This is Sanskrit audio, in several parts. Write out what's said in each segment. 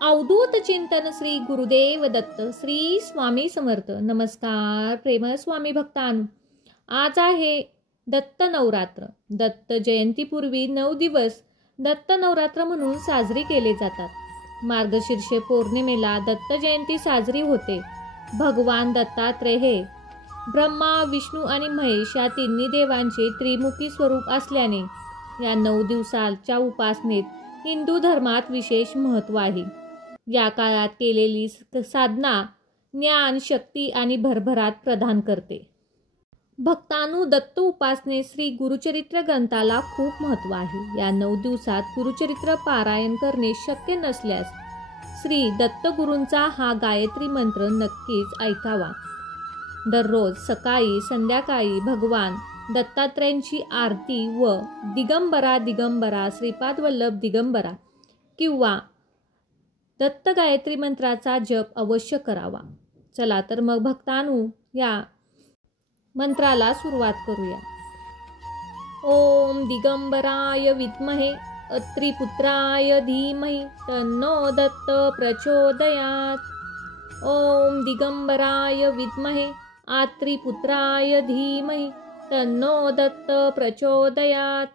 अवधूत चिंतन श्री गुरुदेव दत्त श्री स्वामी समर्थ। नमस्कार प्रेम स्वामी भक्तांनो, आज आहे दत्त नवरात्र। दत्त जयंतीपूर्वी 9 दिवस दत्त नवरात्र म्हणून साजरी केले जातात। मार्गशीर्ष पौर्णिमेला दत्त जयंती साजरी होते। भगवान दत्तात्रय हे ब्रह्मा, विष्णू आणि महेश या तिन्ही देवांचे त्रिमुखी स्वरूप असल्याने या 9 दिवसाच्या उपासनेत हिंदू धर्मात विशेष महत्त्व आहे। या काळात केलेली साधना ज्ञान, शक्ती आणि भरभराट प्रदान करते। भक्तांनो, दत्त उपासनेत श्री गुरुचरित्र ग्रंथाला खूप महत्त्व आहे। या 9 दिवसात गुरुचरित्र पारायण करणे शक्य नसल्यास श्री दत्तगुरूंचा हा गायत्री मंत्र नक्कीच ऐकावा। दररोज सकाळी संध्याकाळी भगवान दत्तात्रयांची आरती व दिगंबरा दिगंबरा श्रीपाद वल्लभ दिगंबरा किंवा दत्त गायत्री मंत्राचा जप अवश्य करावा। चला तर मग भक्तांनो, या मंत्राला सुरुवात करूया। ओम दिगंबराय विद्महे अत्रिपुत्राय धीमहि तन्नो दत्त प्रचोदयात्। ओम दिगंबराय विद्महे अत्रिपुत्राय धीमहि तन्नो दत्त प्रचोदयात्।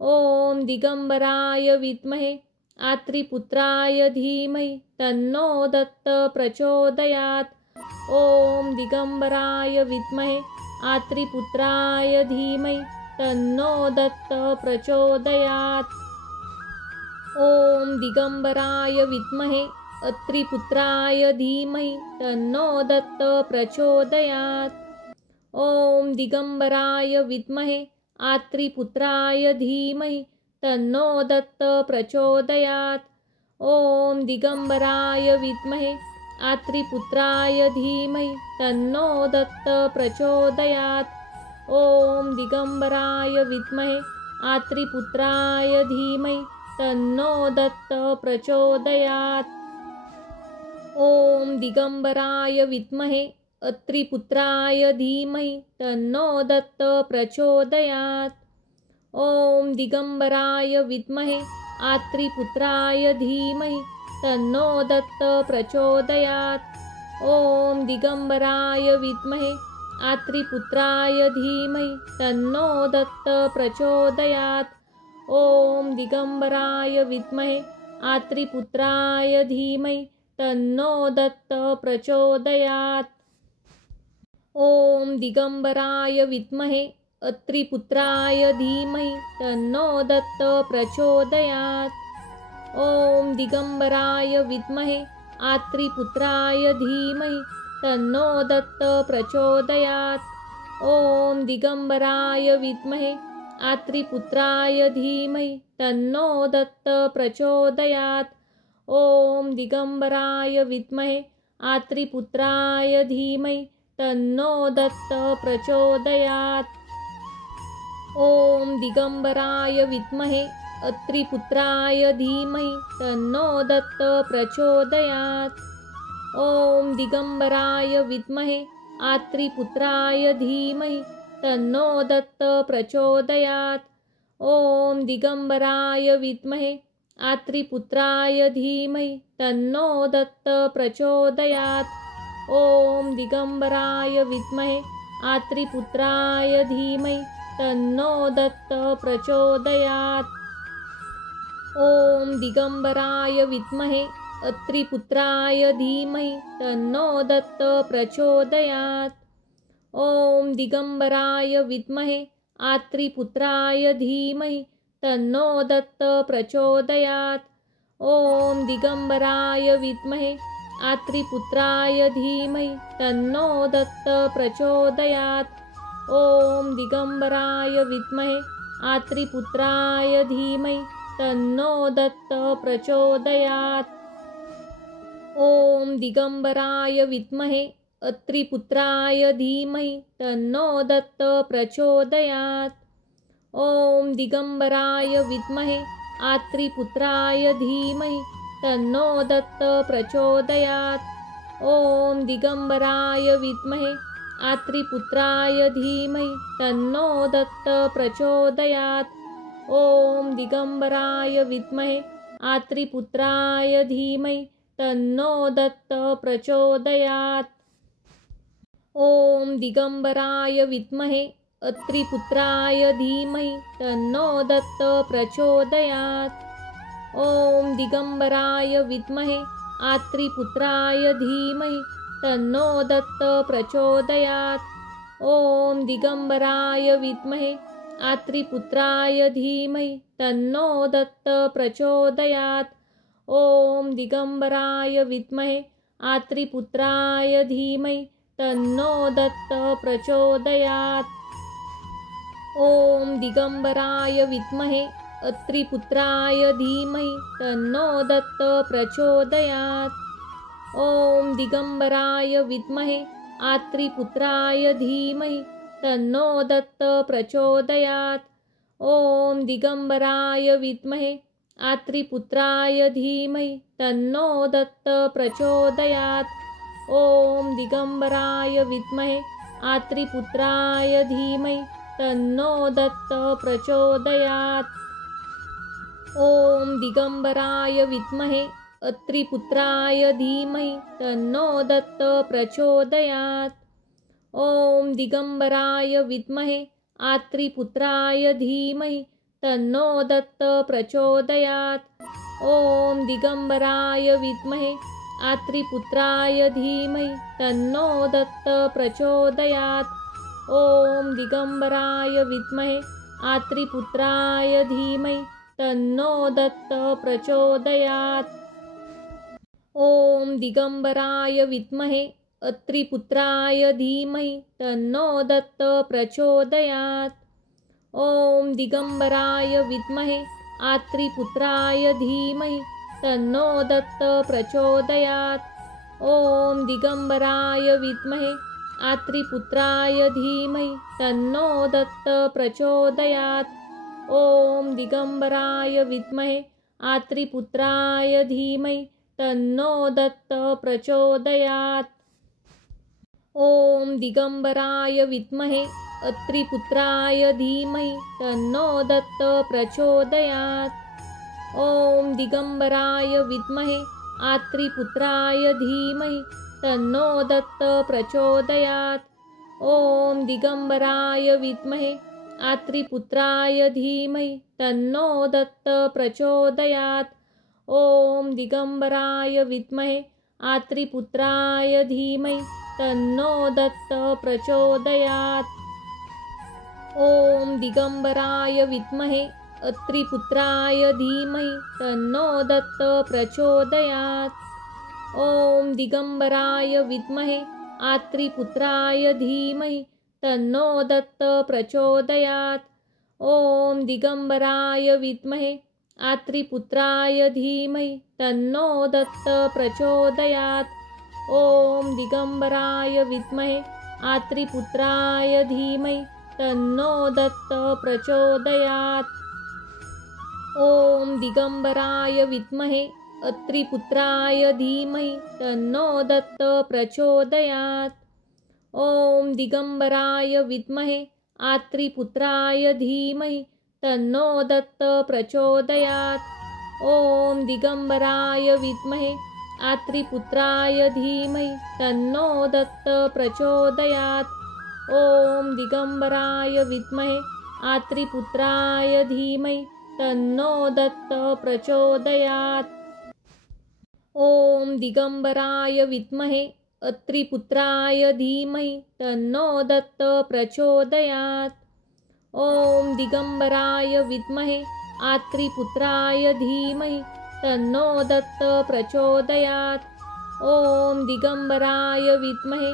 ओम दिगंबराय विद्महे अत्रिपुत्राय धीमहि तन्नो दत्त प्रचोदयात्। ओम दिगंबराय विद्महे अत्रिपुत्राय धीमहि तन्नो दत्त प्रचोदयात्। ओम दिगंबराय विद्महे अत्रिपुत्राय धीमहि तन्नो दत्त प्रचोदयात्। ओम दिगंबराय विद्महे अत्रिपुत्राय धीमहि तन्नो दत्त प्रचोदयात्। ओम दिगंबराय विद्महे अत्रिपुत्राय धीमहि तन्नो दत्त प्रचोदयात्। ओम दिगंबराय विद्महे अत्रिपुत्राय धीमहि तन्नो दत्त प्रचोदयात्। ओम दिगंबराय विद्महे अत्रिपुत्राय धीमहि तन्नो दत्त प्रचोदयात्। ओम दिगंबराय विद्महे अत्रिपुत्राय धीमहि तन्नो दत्त प्रचोदयात्। ओम दिगंबराय विद्महे अत्रिपुत्राय धीमहि तन्नो दत्त प्रचोदयात्। ओम दिगंबराय विद्महे अत्रिपुत्राय धीमहि तन्नो दत्त प्रचोदयात्। ओम दिगंबराय विद्महे अत्रिपुत्राय धीमहि तन्नो दत्त प्रचोदयात्। ओम दिगंबराय विद्महे अत्रिपुत्राय धीमहि तन्नो दत्त प्रचोदयात्। ओम दिगंबराय विद्महे अत्रिपुत्राय धीमहि तन्नो दत्त प्रचोदयात्। ओम दिगंबराय विद्महे अत्रिपुत्राय धीमहि तन्नो दत्त प्रचोदयात्। ओम दिगंबराय विद्महे अत्रिपुत्राय धीमहि तन्नो दत्त प्रचोदयात्। ओम दिगंबराय विद्महे अत्रिपुत्राय धीमहि तन्नो दत्त प्रचोदयात्। ओम दिगंबराय विद्महे अत्रिपुत्राय धीमहि तन्नो दत्त प्रचोदयात्। ओम दिगंबराय विद्महे अत्रिपुत्राय धीमहि तन्नो दत्त प्रचोदयात्। ओम दिगंबराय विद्महे अत्रिपुत्राय धीमहि तन्नो दत्त प्रचोदयात्। ओम दिगंबराय विद्महे अत्रिपुत्राय धीमहि तन्नो दत्त प्रचोदयात्। ओम दिगंबराय विद्महे अत्रिपुत्राय धीमहि तन्नो दत्त प्रचोदयात्। ओम दिगंबराय विद्महे अत्रिपुत्राय धीमहि तन्नो दत्त प्रचोदयात्। ओम दिगंबराय विद्महे अत्रिपुत्राय धीमहि तन्नो दत्त प्रचोदयात्। ओम दिगंबराय विद्महे अत्रिपुत्राय धीमहि तन्नो दत्त प्रचोदयात्। ओम दिगंबराय विद्महे अत्रिपुत्राय धीमहि तन्नो दत्त प्रचोदयात्। ओम दिगंबराय विद्महे अत्रिपुत्राय धीमहि तन्नो दत्त प्रचोदयात्। ॐ दिगंबराय विद्महे अत्रिपुत्राय धीमहि तन्नो दत्त प्रचोदयात्। ॐ दिगंबराय विद्महे आत्रिपुत्राय धीमहि तन्नो दत्त प्रचोदयात्। ॐ दिगंबराय विद्महे आत्रिपुत्राय धीमहि तन्नो दत्त प्रचोदयात्। ॐ दिगंबराय विद्महे आत्रिपुत्राय धीमहि तन्नो दत्त प्रचोदयात्। ॐ दिगंबराय विद्महे अत्रिपुत्राय धीमहि तन्नो दत्त प्रचोदयात्। ॐ दिगंबराय विद्महे आत्रिपुत्राय धीमहि तन्नो दत्त प्रचोदयात्। ॐ दिगंबराय विद्महे आत्रिपुत्राय धीमहि तन्नो दत्त प्रचोदयात्। ॐ दिगंबराय विद्महे आत्रिपुत्राय धीमहि तन्नो दत्त प्रचोदयात्। ॐ दिगंबराय विद्महे अत्रिपुत्राय धीमहि तन्नो दत्त प्रचोदयात्। ॐ दिगंबराय विद्महे आत्रिपुत्राय धीमहि तन्नो दत्त प्रचोदयात्। ॐ दिगंबराय विद्महे आत्रिपुत्राय धीमहि तन्नो दत्त प्रचोदयात्। ॐ दिगंबराय विद्महे आत्रिपुत्राय धीमहि तन्नो दत्त प्रचोदयात्। ॐ दिगंबराय विद्महे अत्रिपुत्राय धीमहि तन्नो दत्त प्रचोदयात्। ॐ दिगंबराय विद्महे आत्रिपुत्राय धीमहि तन्नो दत्त प्रचोदयात्। ॐ दिगंबराय विद्महे आत्रिपुत्राय धीमहि तन्नो दत्त प्रचोदयात्। ॐ दिगंबराय विद्महे आत्रिपुत्राय धीमहि तन्नो दत्त प्रचोदयात्। ॐ दिगंबराय विद्महे अत्रिपुत्राय धीमहि तन्नो दत्त प्रचोदयात्। ॐ दिगंबराय विद्महे आत्रिपुत्राय धीमहि तन्नो दत्त प्रचोदयात्। ॐ दिगंबराय विद्महे आत्रिपुत्राय धीमहि तन्नो दत्त प्रचोदयात्। ॐ दिगंबराय विद्महे आत्रिपुत्राय धीमहि तन्नो दत्त प्रचोदयात्। ॐ दिगंबराय विद्महे अत्रिपुत्राय धीमहि तन्नो दत्त प्रचोदयात्। ॐ दिगंबराय विद्महे आत्रिपुत्राय धीमहि तन्नो दत्त प्रचोदयात्। ॐ दिगंबराय विद्महे आत्रिपुत्राय धीमहि तन्नो दत्त प्रचोदयात्। ॐ दिगंबराय विद्महे आत्रिपुत्राय धीमहि तन्नो दत्त प्रचोदयात्। ॐ दिगंबराय विद्महे अत्रिपुत्राय धीमहि तन्नो दत्त प्रचोदयात्। ॐ दिगंबराय विद्महे आत्रिपुत्राय धीमहि तन्नो दत्त प्रचोदयात्। ॐ दिगंबराय विद्महे आत्रिपुत्राय धीमहि तन्नो दत्त प्रचोदयात्। ॐ दिगंबराय विद्महे आत्रिपुत्राय धीमहि तन्नो दत्त प्रचोदयात्। ॐ दिगंबराय विद्महे अत्रिपुत्राय धीमहि तन्नो दत्त प्रचोदयात्। ॐ दिगंबराय विद्महे आत्रिपुत्राय धीमहि तन्नो दत्त प्रचोदयात्। ॐ दिगंबराय विद्महे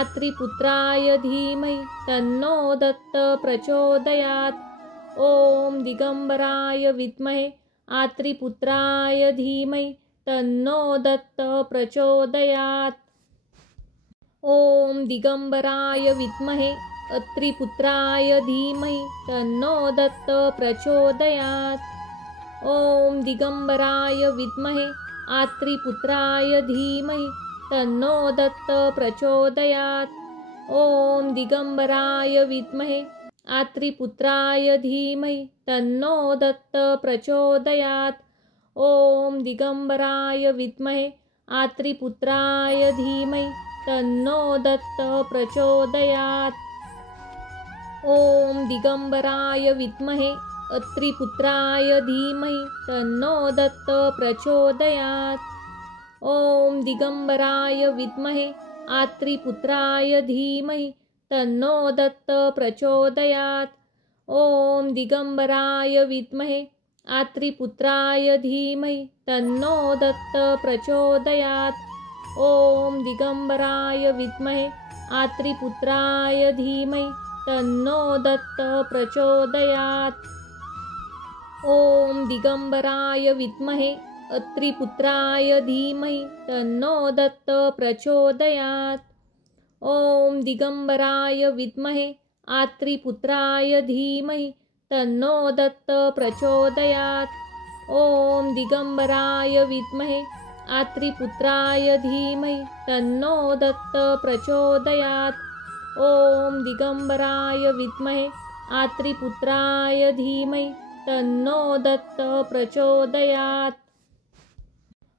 आत्रिपुत्राय धीमहि तन्नो दत्त प्रचोदयात्। ॐ दिगंबराय विद्महे आत्रिपुत्राय धीमहि तन्नो दत्त प्रचोदयात्। ॐ दिगंबराय विद्महे अत्रिपुत्राय धीमहि तन्नो दत्त प्रचोदयात्। ॐ दिगंबराय विद्महे आत्रिपुत्राय धीमहि तन्नो दत्त प्रचोदयात्। ॐ दिगंबराय विद्महे आत्रिपुत्राय धीमहि तन्नो दत्त प्रचोदयात्। ॐ दिगंबराय विद्महे आत्रिपुत्राय धीमहि तन्नो दत्त प्रचोदयात्। ॐ दिगंबराय विद्महे अत्रिपुत्राय धीमहि तन्नो दत्त प्रचोदयात्। ॐ दिगंबराय विद्महे आत्रिपुत्राय धीमहि तन्नो दत्त प्रचोदयात्। ॐ दिगंबराय विद्महे आत्रिपुत्राय धीमहि तन्नो दत्त प्रचोदयात्। ॐ दिगंबराय विद्महे आत्रिपुत्राय धीमहि तन्नो दत्त प्रचोदयात्। ॐ दिगंबराय विद्महे अत्रिपुत्राय धीमहि तन्नो दत्त प्रचोदयात्। ॐ दिगंबराय विद्महे आत्रिपुत्राय धीमहि तन्नो दत्त प्रचोदयात्। ॐ दिगंबराय विद्महे आत्रिपुत्राय धीमहि तन्नो दत्त प्रचोदयात्। ॐ दिगंबराय विद्महे आत्रिपुत्राय धीमहि तन्नो दत्त प्रचोदयात्।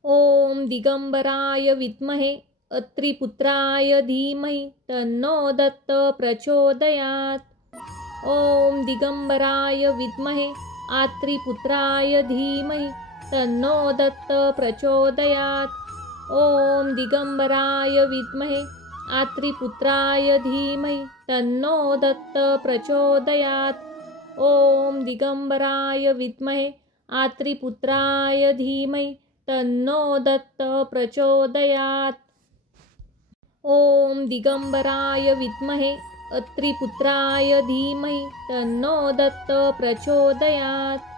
ॐ दिगंबराय विद्महे अत्रिपुत्राय धीमहि तन्नो दत्त प्रचोदयात्। ॐ दिगंबराय विद्महे आत्रिपुत्राय धीमहि तन्नो दत्त प्रचोदयात्। ॐ दिगंबराय विद्महे आत्रिपुत्राय धीमहि तन्नो दत्त प्रचोदयात्। ॐ दिगंबराय विद्महे आत्रिपुत्राय धीमहि तन्नो दत्त प्रचोदयात्। ॐ दिगंबराय विद्महे अत्रिपुत्राय धीमहि तन्नो दत्त प्रचोदयात्।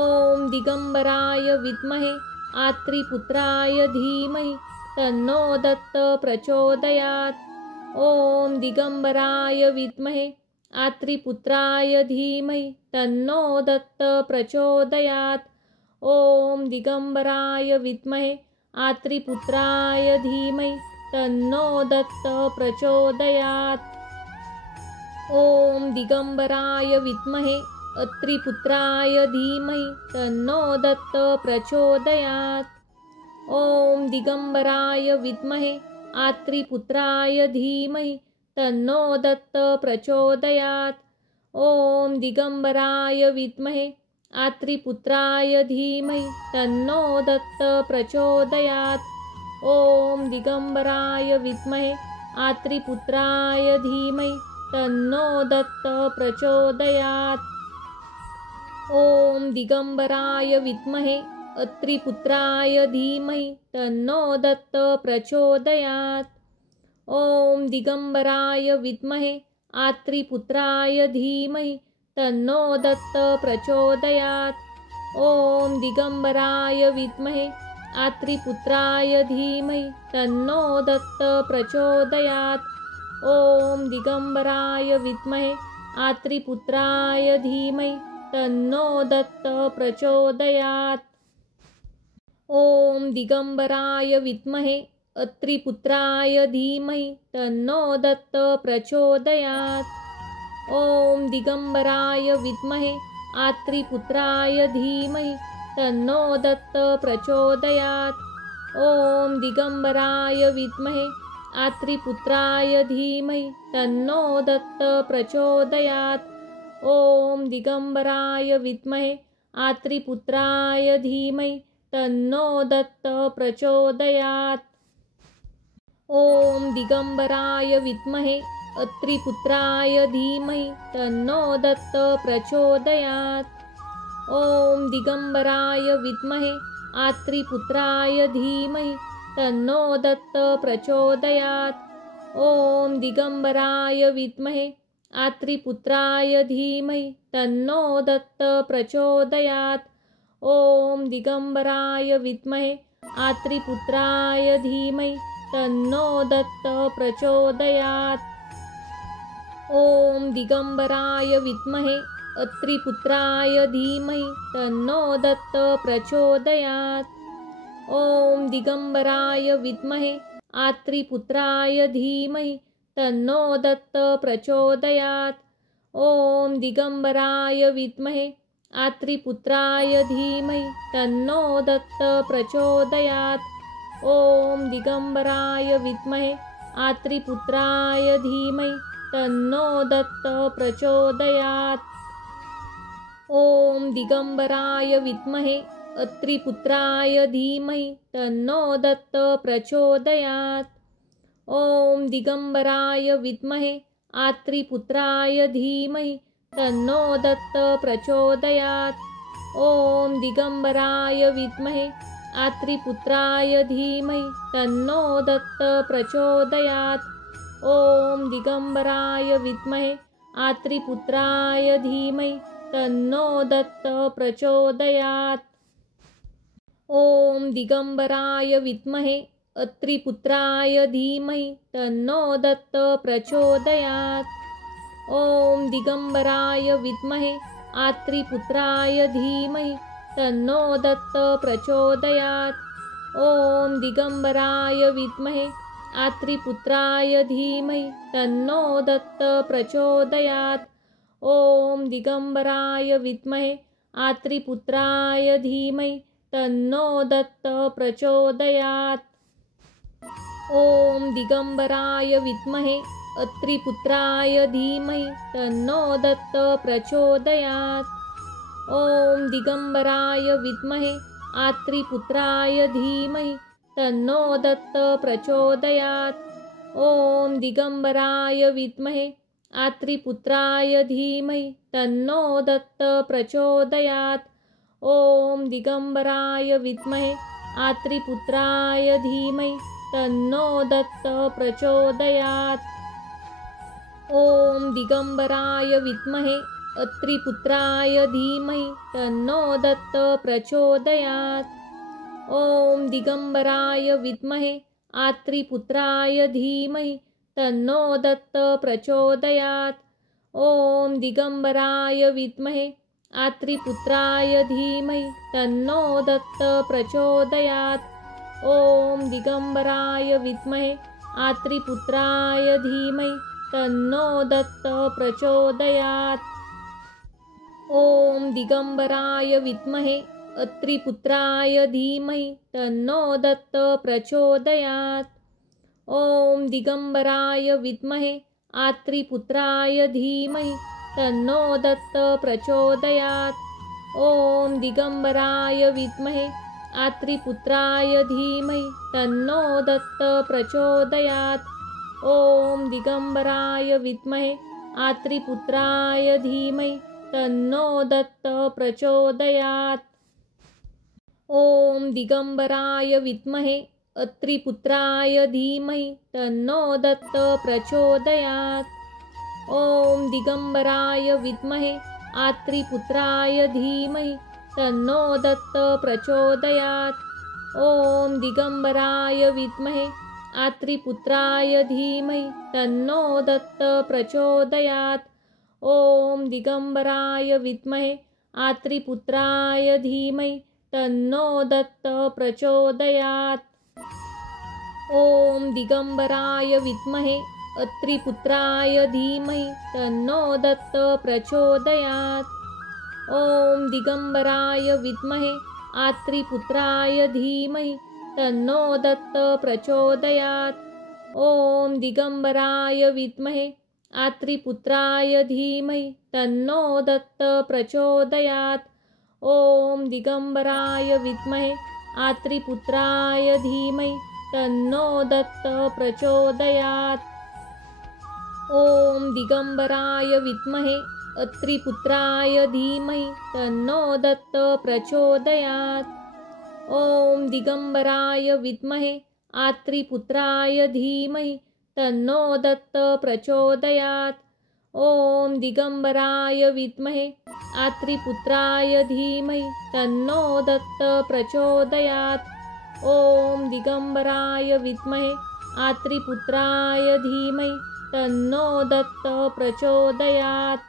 ॐ दिगंबराय विद्महे आत्रिपुत्राय धीमहि तन्नो दत्त प्रचोदयात्। ॐ दिगंबराय विद्महे आत्रिपुत्राय धीमहि तन्नो दत्त प्रचोदयात्। ॐ दिगंबराय विद्महे आत्रिपुत्राय धीमहि तन्नो दत्त प्रचोदयात्। ॐ दिगंबराय विद्महे अत्रिपुत्राय धीमहि तन्नो दत्त प्रचोदयात्। ॐ दिगंबराय विद्महे आत्रिपुत्राय धीमहि तन्नो दत्त प्रचोदयात्। ॐ दिगंबराय विद्महे आत्रिपुत्राय धीमहि तन्नो दत्त प्रचोदयात्। ॐ दिगंबराय विद्महे आत्रिपुत्राय धीमहि तन्नो दत्त प्रचोदयात्। ॐ दिगंबराय विद्महे अत्रिपुत्राय धीमहि तन्नो दत्त प्रचोदयात्। ॐ दिगंबराय विद्महे आत्रिपुत्राय धीमहि तन्नो दत्त प्रचोदयात्। ॐ दिगंबराय विद्महे आत्रिपुत्राय धीमहि तन्नो दत्त प्रचोदयात्। ॐ दिगंबराय विद्महे आत्रिपुत्राय धीमहि तन्नो दत्त प्रचोदयात्। ॐ दिगंबराय विद्महे अत्रिपुत्राय धीमहि तन्नो दत्त प्रचोदयात्। ॐ दिगंबराय विद्महे आत्रिपुत्राय धीमहि तन्नो दत्त प्रचोदयात्। ॐ दिगंबराय विद्महे आत्रिपुत्राय धीमहि तन्नो दत्त प्रचोदयात्। ॐ दिगंबराय विद्महे आत्रिपुत्राय धीमहि तन्नो दत्त प्रचोदयात्। ॐ दिगंबराय विद्महे अत्रिपुत्राय धीमहि तन्नो दत्त प्रचोदयात्। ॐ दिगंबराय विद्महे आत्रिपुत्राय धीमहि तन्नो दत्त प्रचोदयात्। ॐ दिगंबराय विद्महे आत्रिपुत्राय धीमहि तन्नो दत्त प्रचोदयात्। ॐ दिगंबराय विद्महे आत्रिपुत्राय धीमहि तन्नो दत्त प्रचोदयात्। ॐ दिगंबराय विद्महे अत्रिपुत्राय धीमहि तन्नो दत्त प्रचोदयात्। ॐ दिगंबराय विद्महे आत्रिपुत्राय धीमहि तन्नो दत्त प्रचोदयात्। ॐ दिगंबराय विद्महे आत्रिपुत्राय धीमहि तन्नो दत्त प्रचोदयात्। ॐ दिगंबराय विद्महे आत्रिपुत्राय धीमहि तन्नो दत्तः प्रचोदयात्। ॐ दिगंबराय विद्महे अत्रिपुत्राय धीमहि तन्नो दत्तः प्रचोदयात्। ॐ दिगंबराय विद्महे आत्रिपुत्राय धीमहि तन्नो दत्तः प्रचोदयात्। ॐ दिगंबराय विद्महे आत्रिपुत्राय धीमहि तन्नो दत्तः प्रचोदयात्। ॐ दिगंबराय विद्महे आत्रिपुत्राय धीमहि तन्नो दत्तः प्रचोदयात्। ॐ दिगंबराय विद्महे अत्रिपुत्राय धीमहि तन्नो दत्तः प्रचोदयात्। ॐ दिगंबराय विद्महे आत्रिपुत्राय धीमहि तन्नो दत्तः प्रचोदयात्। ॐ दिगंबराय विद्महे आत्रिपुत्राय धीमहि तन्नो दत्तः प्रचोदयात्। ॐ दिगंबराय विद्महे आत्रिपुत्राय धीमहि तन्नो दत्तः प्रचोदयात्। ॐ दिगंबराय विद्महे अत्रिपुत्राय धीमहि तन्नो दत्तः प्रचोदयात्। ॐ दिगंबराय विद्महे आत्रिपुत्राय धीमहि तन्नो दत्तः प्रचोदयात्। ॐ दिगंबराय विद्महे आत्रिपुत्राय धीमहि तन्नो दत्तः प्रचोदयात्। ॐ दिगंबराय विद्महे आत्रिपुत्राय धीमहि तन्नो दत्तः प्रचोदयात्। ॐ दिगंबराय विद्महे अत्रिपुत्राय धीमहि तन्नो दत्तः प्रचोदयात्। ॐ दिगंबराय विद्महे आत्रिपुत्राय धीमहि तन्नो दत्तः प्रचोदयात्। ॐ दिगंबराय विद्महे आत्रिपुत्राय धीमहि तन्नो दत्तः प्रचोदयात्। ॐ दिगंबराय विद्महे आत्रिपुत्राय धीमहि तन्नो दत्तः प्रचोदयात्। ॐ दिगंबराय विद्महे अत्रिपुत्राय धीमहि तन्नो दत्तः प्रचोदयात्। ॐ दिगंबराय विद्महे आत्रिपुत्राय धीमहि तन्नो दत्तः प्रचोदयात्। ॐ दिगंबराय विद्महे आत्रिपुत्राय धीमहि तन्नो दत्तः प्रचोदयात्। ॐ दिगंबराय विद्महे आत्रिपुत्राय धीमहि तन्नो दत्तः प्रचोदयात्। ॐ दिगंबराय विद्महे अत्रिपुत्राय धीमहि तन्नो दत्तः प्रचोदयात्। ॐ दिगंबराय विद्महे आत्रिपुत्राय धीमहि तन्नो दत्तः प्रचोदयात्। ॐ दिगंबराय विद्महे आत्रिपुत्राय धीमहि तन्नो दत्तः प्रचोदयात्। ॐ दिगंबराय विद्महे आत्रिपुत्राय धीमहि तन्नो दत्तः प्रचोदयात्। ॐ दिगंबराय विद्महे अत्रिपुत्राय धीमहि तन्नो दत्तः प्रचोदयात्। ॐ दिगंबराय विद्महे आत्रिपुत्राय धीमहि तन्नो दत्तः प्रचोदयात्। ॐ दिगंबराय विद्महे आत्रिपुत्राय धीमहि तन्नो दत्तः प्रचोदयात्। ॐ दिगंबराय विद्महे आत्रिपुत्राय धीमहि तन्नो दत्तः प्रचोदयात्। ॐ दिगंबराय विद्महे अत्रिपुत्राय धीमहि तन्नो दत्तः प्रचोदयात्। ॐ दिगंबराय विद्महे आत्रिपुत्राय धीमहि तन्नो दत्तः प्रचोदयात्। ॐ दिगंबराय विद्महे आत्रिपुत्राय धीमहि तन्नो दत्तः प्रचोदयात्। ॐ दिगंबराय विद्महे आत्रिपुत्राय धीमहि तन्नो दत्तः प्रचोदयात्।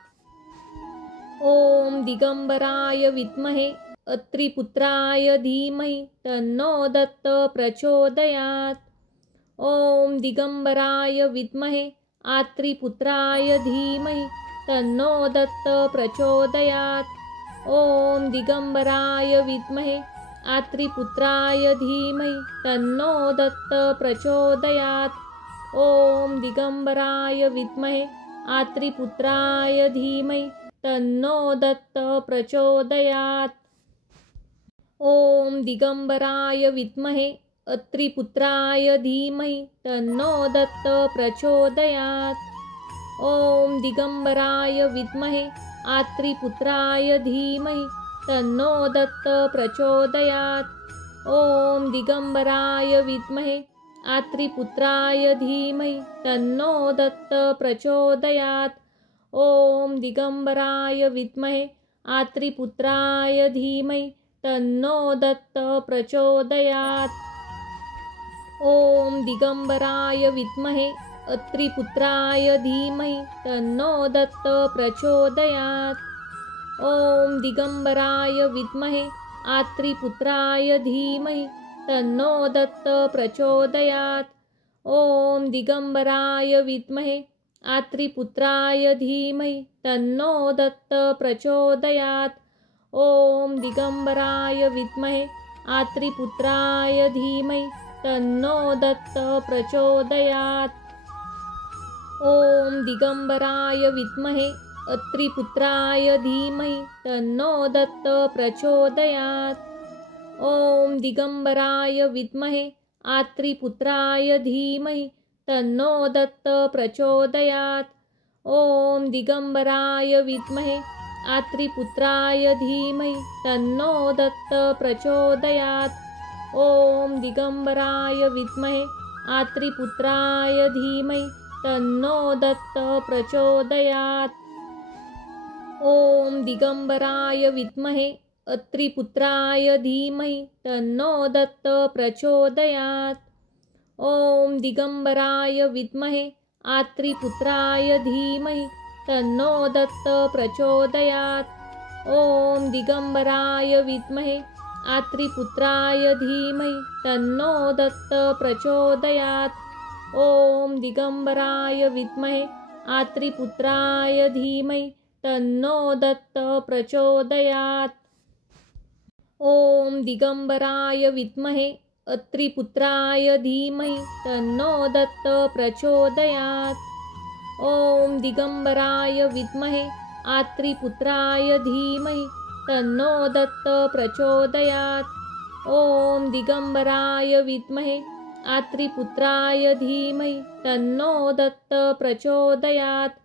ॐ दिगंबराय विद्महे अत्रिपुत्राय धीमहि तन्नो दत्तः प्रचोदयात्। ॐ दिगंबराय विद्महे आत्रिपुत्राय धीमहि तन्नो दत्तः प्रचोदयात्। ॐ दिगंबराय विद्महे आत्रिपुत्राय धीमहि तन्नो दत्त प्रचोदयात्। ॐ दिगंबराय विद्महे आत्रिपुत्राय धीमहि तन्नो दत्त प्रचोदयात्। ॐ दिगंबराय विद्महे अत्रिपुत्राय धीमहि तन्नो दत्त प्रचोदयात्। ॐ दिगंबराय विद्महे आत्रिपुत्राय धीमहि तन्नो दत्त प्रचोदयात्। ॐ दिगंबराय विद्महे आत्रिपुत्राय धीमहि तन्नो दत्त प्रचोदयात्। ॐ दिगंबराय विद्महे आत्रिपुत्राय धीमहि तन्नो दत्त प्रचोदयात्। ॐ दिगंबराय विद्महे अत्रिपुत्राय धीमहि तन्नो दत्त प्रचोदयात्। ॐ दिगंबराय विद्महे आत्रिपुत्राय धीमहि तन्नो दत्त प्रचोदयात्। ॐ दिगंबराय विद्महे आत्रिपुत्राय धीमहि तन्नो दत्त प्रचोदयात्। ॐ दिगंबराय विद्महे आत्रिपुत्राय धीमहि तन्नो दत्त प्रचोदयात्। ॐ दिगंबराय विद्महे अत्रिपुत्राय धीमहि तन्नो दत्त प्रचोदयात्। ॐ दिगंबराय विद्महे आत्रिपुत्राय धीमहि तन्नो दत्त प्रचोदयात्। ॐ दिगंबराय विद्महे आत्रिपुत्राय धीमहि तन्नो दत्त प्रचोदयात्। ॐ दिगंबराय विद्महे आत्रिपुत्राय धीमहि तन्नो दत्त प्रचोदयात्। ॐ दिगंबराय विद्महे अत्रिपुत्राय धीमहि तन्नो दत्त प्रचोदयात्। ॐ दिगंबराय विद्महे आत्रिपुत्राय धीमहि तन्नो दत्त प्रचोदयात्। ॐ दिगंबराय विद्महे आत्रिपुत्राय धीमहि तन्नो दत्त प्रचोदयात्। ॐ दिगंबराय विद्महे आत्रिपुत्राय धीमहि तन्नो दत्त प्रचोदयात्। ॐ दिगंबराय विद्महे अत्रिपुत्राय धीमहि तन्नो दत्त प्रचोदयात्। ॐ दिगंबराय विद्महे आत्रिपुत्राय धीमहि तन्नो दत्त प्रचोदयात्। ॐ दिगंबराय विद्महे आत्रिपुत्राय धीमहि तन्नो दत्त प्रचोदयात्।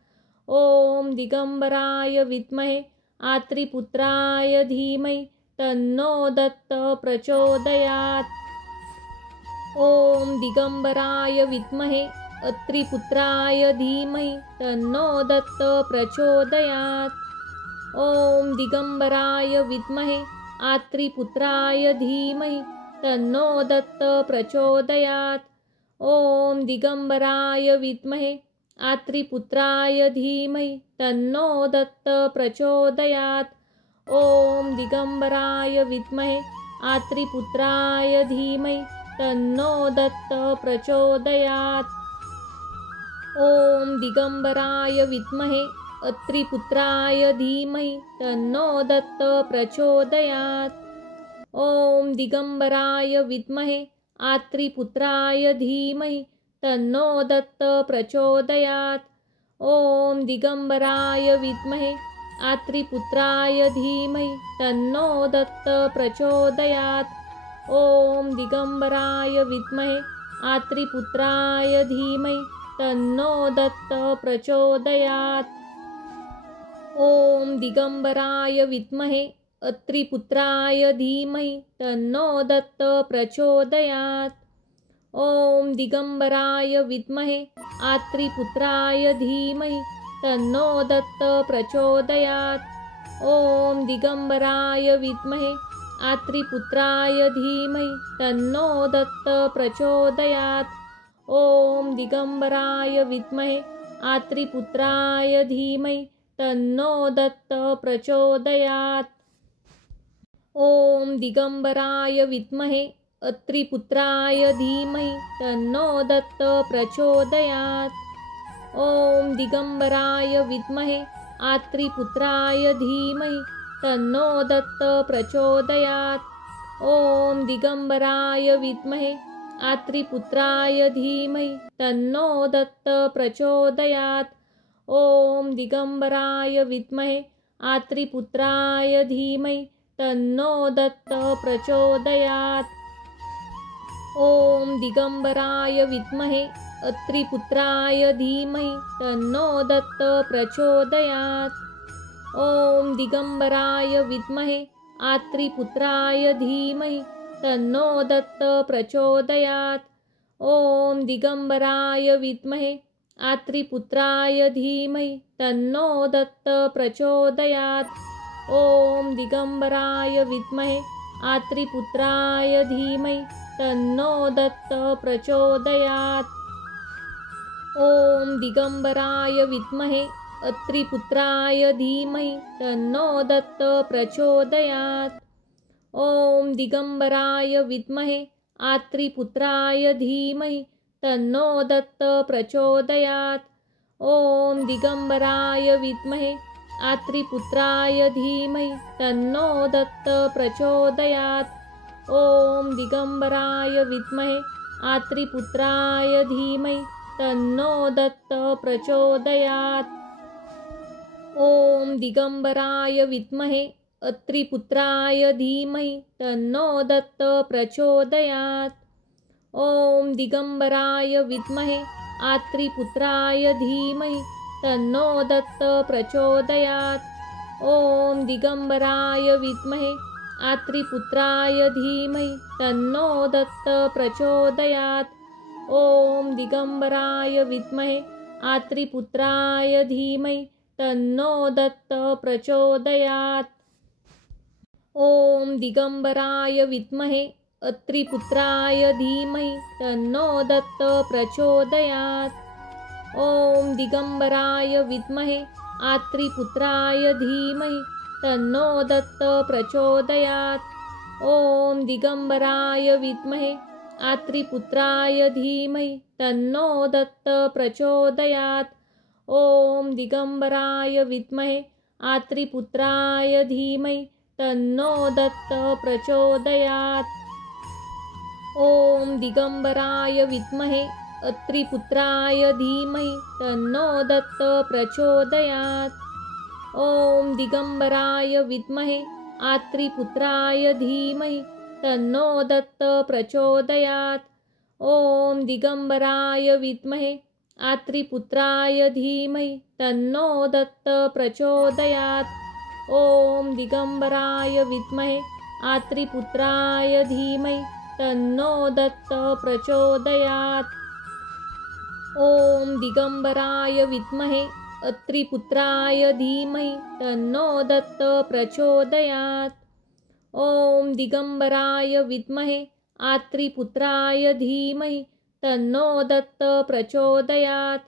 ॐ दिगंबराय विद्महे आत्रिपुत्राय धीमहि तन्नो दत्त प्रचोदयात्। ॐ दिगंबराय विद्महे अत्रिपुत्राय धीमहि तन्नो दत्त प्रचोदयात्। ॐ दिगंबराय विद्महे आत्रिपुत्राय धीमहि तन्नो दत्त प्रचोदयात्। ॐ दिगंबराय विद्महे आत्रिपुत्राय धीमहि तन्नो दत्त प्रचोदयात्। ॐ दिगंबराय विद्महे आत्रिपुत्राय धीमहि तन्नो दत्त प्रचोदयात्। ॐ दिगंबराय विद्महे अत्रिपुत्राय धीमहि तन्नो दत्त प्रचोदयात्। ॐ दिगंबराय विद्महे आत्रिपुत्राय धीमहि तन्नो दत्त प्रचोदयात्। ॐ दिगंबराय विद्महे आत्रिपुत्राय धीमहि तन्नो दत्त प्रचोदयात्। ॐ दिगंबराय विद्महे आत्रिपुत्राय धीमहि तन्नो दत्त प्रचोदयात्। ॐ दिगंबराय विद्महे अत्रिपुत्राय धीमहि तन्नो दत्त प्रचोदयात्। ॐ दिगंबराय विद्महे आत्रिपुत्राय धीमहि तन्नो दत्त प्रचोदयात्। ॐ दिगंबराय विद्महे आत्रिपुत्राय धीमहि तन्नो दत्त प्रचोदयात्। ॐ दिगंबराय विद्महे आत्रिपुत्राय धीमहि तन्नो दत्त प्रचोदयात्। ॐ दिगंबराय विद्महे अत्रिपुत्राय धीमहि तन्नो दत्त प्रचोदयात्। ॐ दिगंबराय विद्महे आत्रिपुत्राय धीमहि तन्नो दत्त प्रचोदयात्। ॐ दिगंबराय विद्महे आत्रिपुत्राय धीमहि तन्नो दत्त प्रचोदयात्। ॐ दिगंबराय विद्महे आत्रिपुत्राय धीमहि तन्नो दत्त प्रचोदयात्। ॐ दिगंबराय विद्महे अत्रिपुत्राय धीमहि तन्नो दत्त प्रचोदयात्। ॐ दिगंबराय विद्महे आत्रिपुत्राय धीमहि तन्नो दत्त प्रचोदयात्। ॐ दिगंबराय विद्महे आत्रिपुत्राय धीमहि तन्नो दत्त प्रचोदयात्। ॐ दिगंबराय विद्महे आत्रिपुत्राय धीमहि तन्नो दत्त प्रचोदयात्। ॐ दिगंबराय विद्महे अत्रिपुत्राय धीमहि तन्नो दत्त प्रचोदयात्। ॐ दिगंबराय विद्महे आत्रिपुत्राय धीमहि तन्नो दत्त प्रचोदयात्। ॐ दिगंबराय विद्महे आत्रिपुत्राय धीमहि तन्नो दत्त प्रचोदयात्। ॐ दिगंबराय विद्महे आत्रिपुत्राय धीमहि तन्नो दत्त प्रचोदयात्। ॐ दिगंबराय विद्महे अत्रिपुत्राय धीमहि तन्नो दत्त प्रचोदयात्। ॐ दिगंबराय विद्महे आत्रिपुत्राय धीमहि तन्नो दत्त प्रचोदयात्। ॐ दिगंबराय विद्महे आत्रिपुत्राय धीमहि तन्नो दत्त प्रचोदयात्। ॐ दिगंबराय विद्महे आत्रिपुत्राय धीमहि तन्नो दत्त प्रचोदयात्। ॐ दिगंबराय विद्महे अत्रिपुत्राय धीमहि तन्नो दत्त प्रचोदयात्। ॐ दिगंबराय विद्महे आत्रिपुत्राय धीमहि तन्नो दत्त प्रचोदयात्। ॐ दिगंबराय विद्महे आत्रिपुत्राय धीमहि तन्नो दत्त प्रचोदयात्। ॐ दिगंबराय विद्महे आत्रिपुत्राय धीमहि तन्नो दत्त प्रचोदयात्। ॐ दिगंबराय विद्महे अत्रिपुत्राय धीमहि तन्नो दत्त प्रचोदयात्। ॐ दिगंबराय विद्महे आत्रिपुत्राय धीमहि तन्नो दत्त प्रचोदयात्। ॐ दिगंबराय विद्महे आत्रिपुत्राय धीमहि तन्नो दत्त प्रचोदयात्। ॐ दिगंबराय विद्महे आत्रिपुत्राय धीमहि तन्नो दत्त प्रचोदयात्। ॐ दिगंबराय विद्महे अत्रिपुत्राय धीमहि तन्नो दत्त प्रचोदयात्। ॐ दिगंबराय विद्महे आत्रिपुत्राय धीमहि तन्नो दत्त प्रचोदयात्।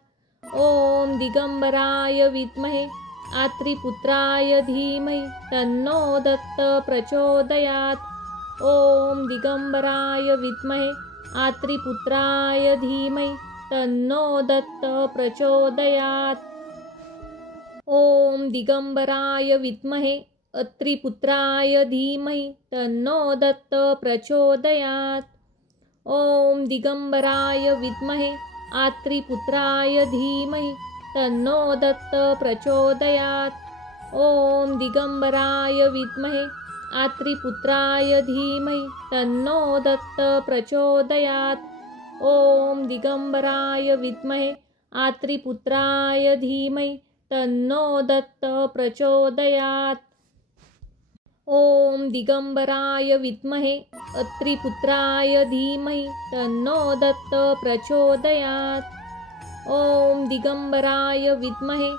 ॐ दिगंबराय विद्महे आत्रिपुत्राय धीमहि तन्नो दत्त प्रचोदयात्। ॐ दिगंबराय विद्महे आत्रिपुत्राय धीमहि तन्नो दत्त प्रचोदयात्। ॐ दिगंबराय विद्महे अत्रिपुत्राय धीमहि तन्नो दत्त प्रचोदयात्। ॐ दिगंबराय विद्महे आत्रिपुत्राय धीमहि तन्नो दत्त प्रचोदयात्। ॐ दिगंबराय विद्महे आत्रिपुत्राय धीमहि तन्नो दत्त प्रचोदयात्। ॐ दिगंबराय विद्महे आत्रिपुत्राय धीमहि तन्नो दत्त प्रचोदयात्। ॐ दिगंबराय विद्महे अत्रिपुत्राय धीमहि तन्नो दत्त प्रचोदयात्। ॐ दिगंबराय विद्महे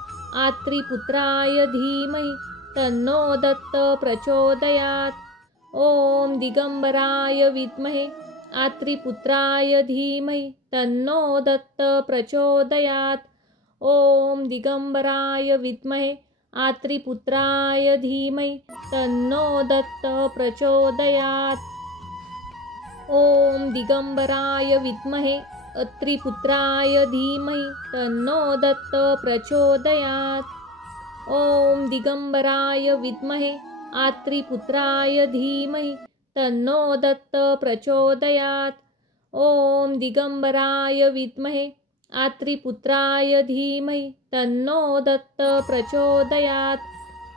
आत्रिपुत्राय धीमहि तन्नो दत्त प्रचोदयात्। ॐ दिगंबराय विद्महे आत्रिपुत्राय धीमहि तन्नो दत्त प्रचोदयात्। ॐ दिगंबराय विद्महे आत्रिपुत्राय धीमहि तन्नो दत्त प्रचोदयात्। ॐ दिगंबराय विद्महे अत्रिपुत्राय धीमहि तन्नो दत्त प्रचोदयात्। ॐ दिगंबराय विद्महे आत्रिपुत्राय धीमहि तन्नो दत्त प्रचोदयात्। ॐ दिगंबराय विद्महे आत्रिपुत्राय धीमहि तन्नो दत्त प्रचोदयात्।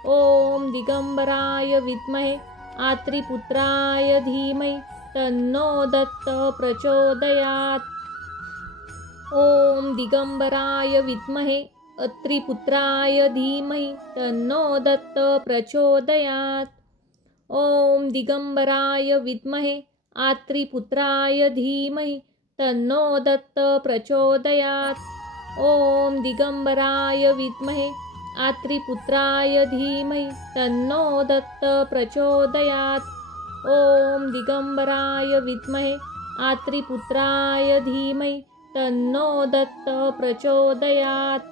ॐ दिगंबराय विद्महे आत्रिपुत्राय धीमहि तन्नो दत्त प्रचोदयात्। ॐ दिगंबराय विद्महे अत्रिपुत्राय धीमहि तन्नो दत्त प्रचोदयात्। ॐ दिगंबराय विद्महे आत्रिपुत्राय धीमहि तन्नो दत्त प्रचोदयात्। ॐ दिगंबराय विद्महे आत्रिपुत्राय धीमहि तन्नो दत्त प्रचोदयात्। ॐ दिगंबराय विद्महे आत्रिपुत्राय धीमहि तन्नो दत्त प्रचोदयात्।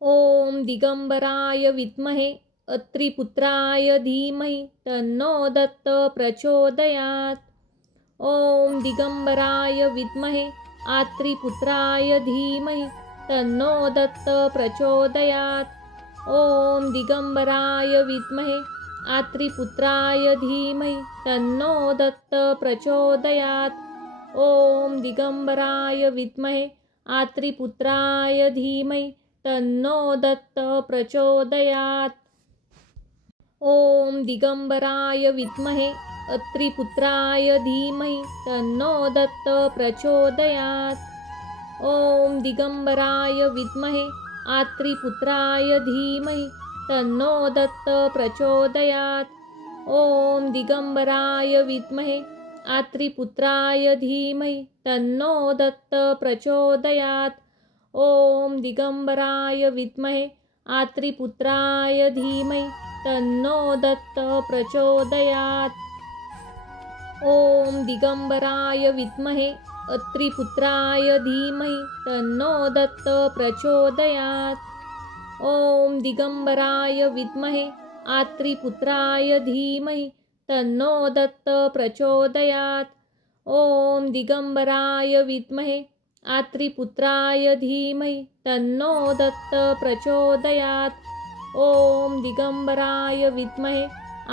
ॐ दिगंबराय विद्महे अत्रिपुत्राय धीमहि तन्नो दत्त प्रचोदयात्। ॐ दिगंबराय विद्महे आत्रिपुत्राय धीमहि तन्नो दत्त प्रचोदयात्। ॐ दिगंबराय विद्महे आत्रिपुत्राय धीमहि तन्नो दत्त प्रचोदयात्। ॐ दिगंबराय विद्महे आत्रिपुत्राय धीमहि तन्नो दत्त प्रचोदयात्। ॐ दिगंबराय विद्महे अत्रिपुत्राय धीमहि तन्नो दत्त प्रचोदयात्। ॐ दिगंबराय विद्महे आत्रिपुत्राय धीमहि तन्नो दत्त प्रचोदयात्। ॐ दिगंबराय विद्महे आत्रिपुत्राय धीमहि तन्नो दत्त प्रचोदयात्। ॐ दिगंबराय विद्महे आत्रिपुत्राय धीमहि तन्नो दत्त प्रचोदयात्। ॐ दिगंबराय विद्महे अत्रिपुत्राय धीमहि तन्नो दत्त प्रचोदयात्। ॐ दिगंबराय विद्महे आत्रिपुत्राय धीमहि तन्नो दत्त प्रचोदयात्। ॐ दिगंबराय विद्महे आत्रिपुत्राय धीमहि तन्नो दत्त प्रचोदयात्। ॐ दिगंबराय विद्महे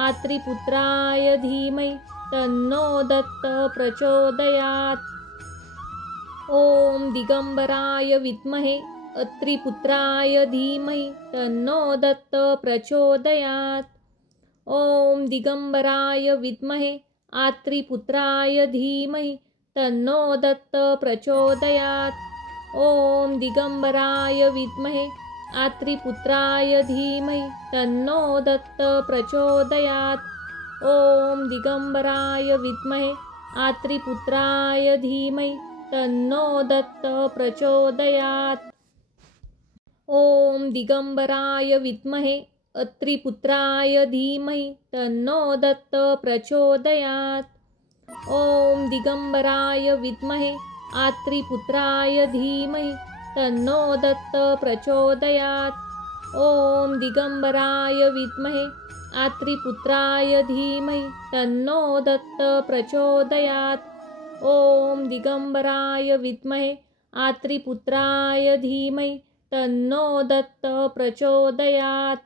आत्रिपुत्राय धीमहि तन्नो दत्त प्रचोदयात्। ॐ दिगंबराय विद्महे अत्रिपुत्राय धीमहि तन्नो दत्त प्रचोदयात्। ॐ दिगंबराय विद्महे आत्रिपुत्राय धीमहि तन्नो दत्त प्रचोदयात्। ॐ दिगंबराय विद्महे आत्रिपुत्राय धीमहि तन्नो दत्त प्रचोदयात्। ॐ दिगंबराय विद्महे आत्रिपुत्राय धीमहि तन्नो दत्त प्रचोदयात्। ॐ दिगंबराय विद्महे अत्रिपुत्राय धीमहि तन्नो दत्त प्रचोदयात्। ॐ दिगंबराय विद्महे आत्रिपुत्राय धीमहि तन्नो दत्त प्रचोदयात्। ॐ दिगंबराय विद्महे आत्रिपुत्राय धीमहि तन्नो दत्त प्रचोदयात्। ॐ दिगंबराय विद्महे आत्रिपुत्राय धीमहि तन्नो दत्त प्रचोदयात्।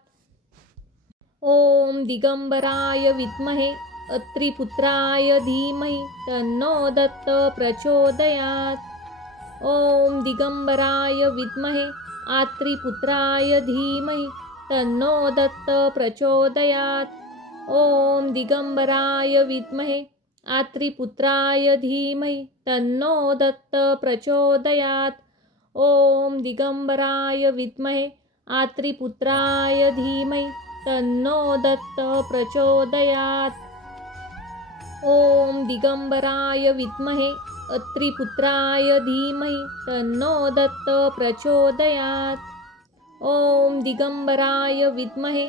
ॐ दिगंबराय विद्महे अत्रिपुत्राय धीमहि तन्नो दत्त प्रचोदयात्। ॐ दिगंबराय विद्महे आत्रिपुत्राय धीमहि तन्नो दत्त प्रचोदयात्। ॐ दिगंबराय विद्महे आत्रिपुत्राय धीमहि तन्नो दत्त प्रचोदयात्। ॐ दिगंबराय विद्महे आत्रिपुत्राय धीमहि तन्नो दत्त प्रचोदयात्। ॐ दिगंबराय विद्महे अत्रिपुत्राय धीमहि तन्नो दत्त प्रचोदयात्। ॐ दिगंबराय विद्महे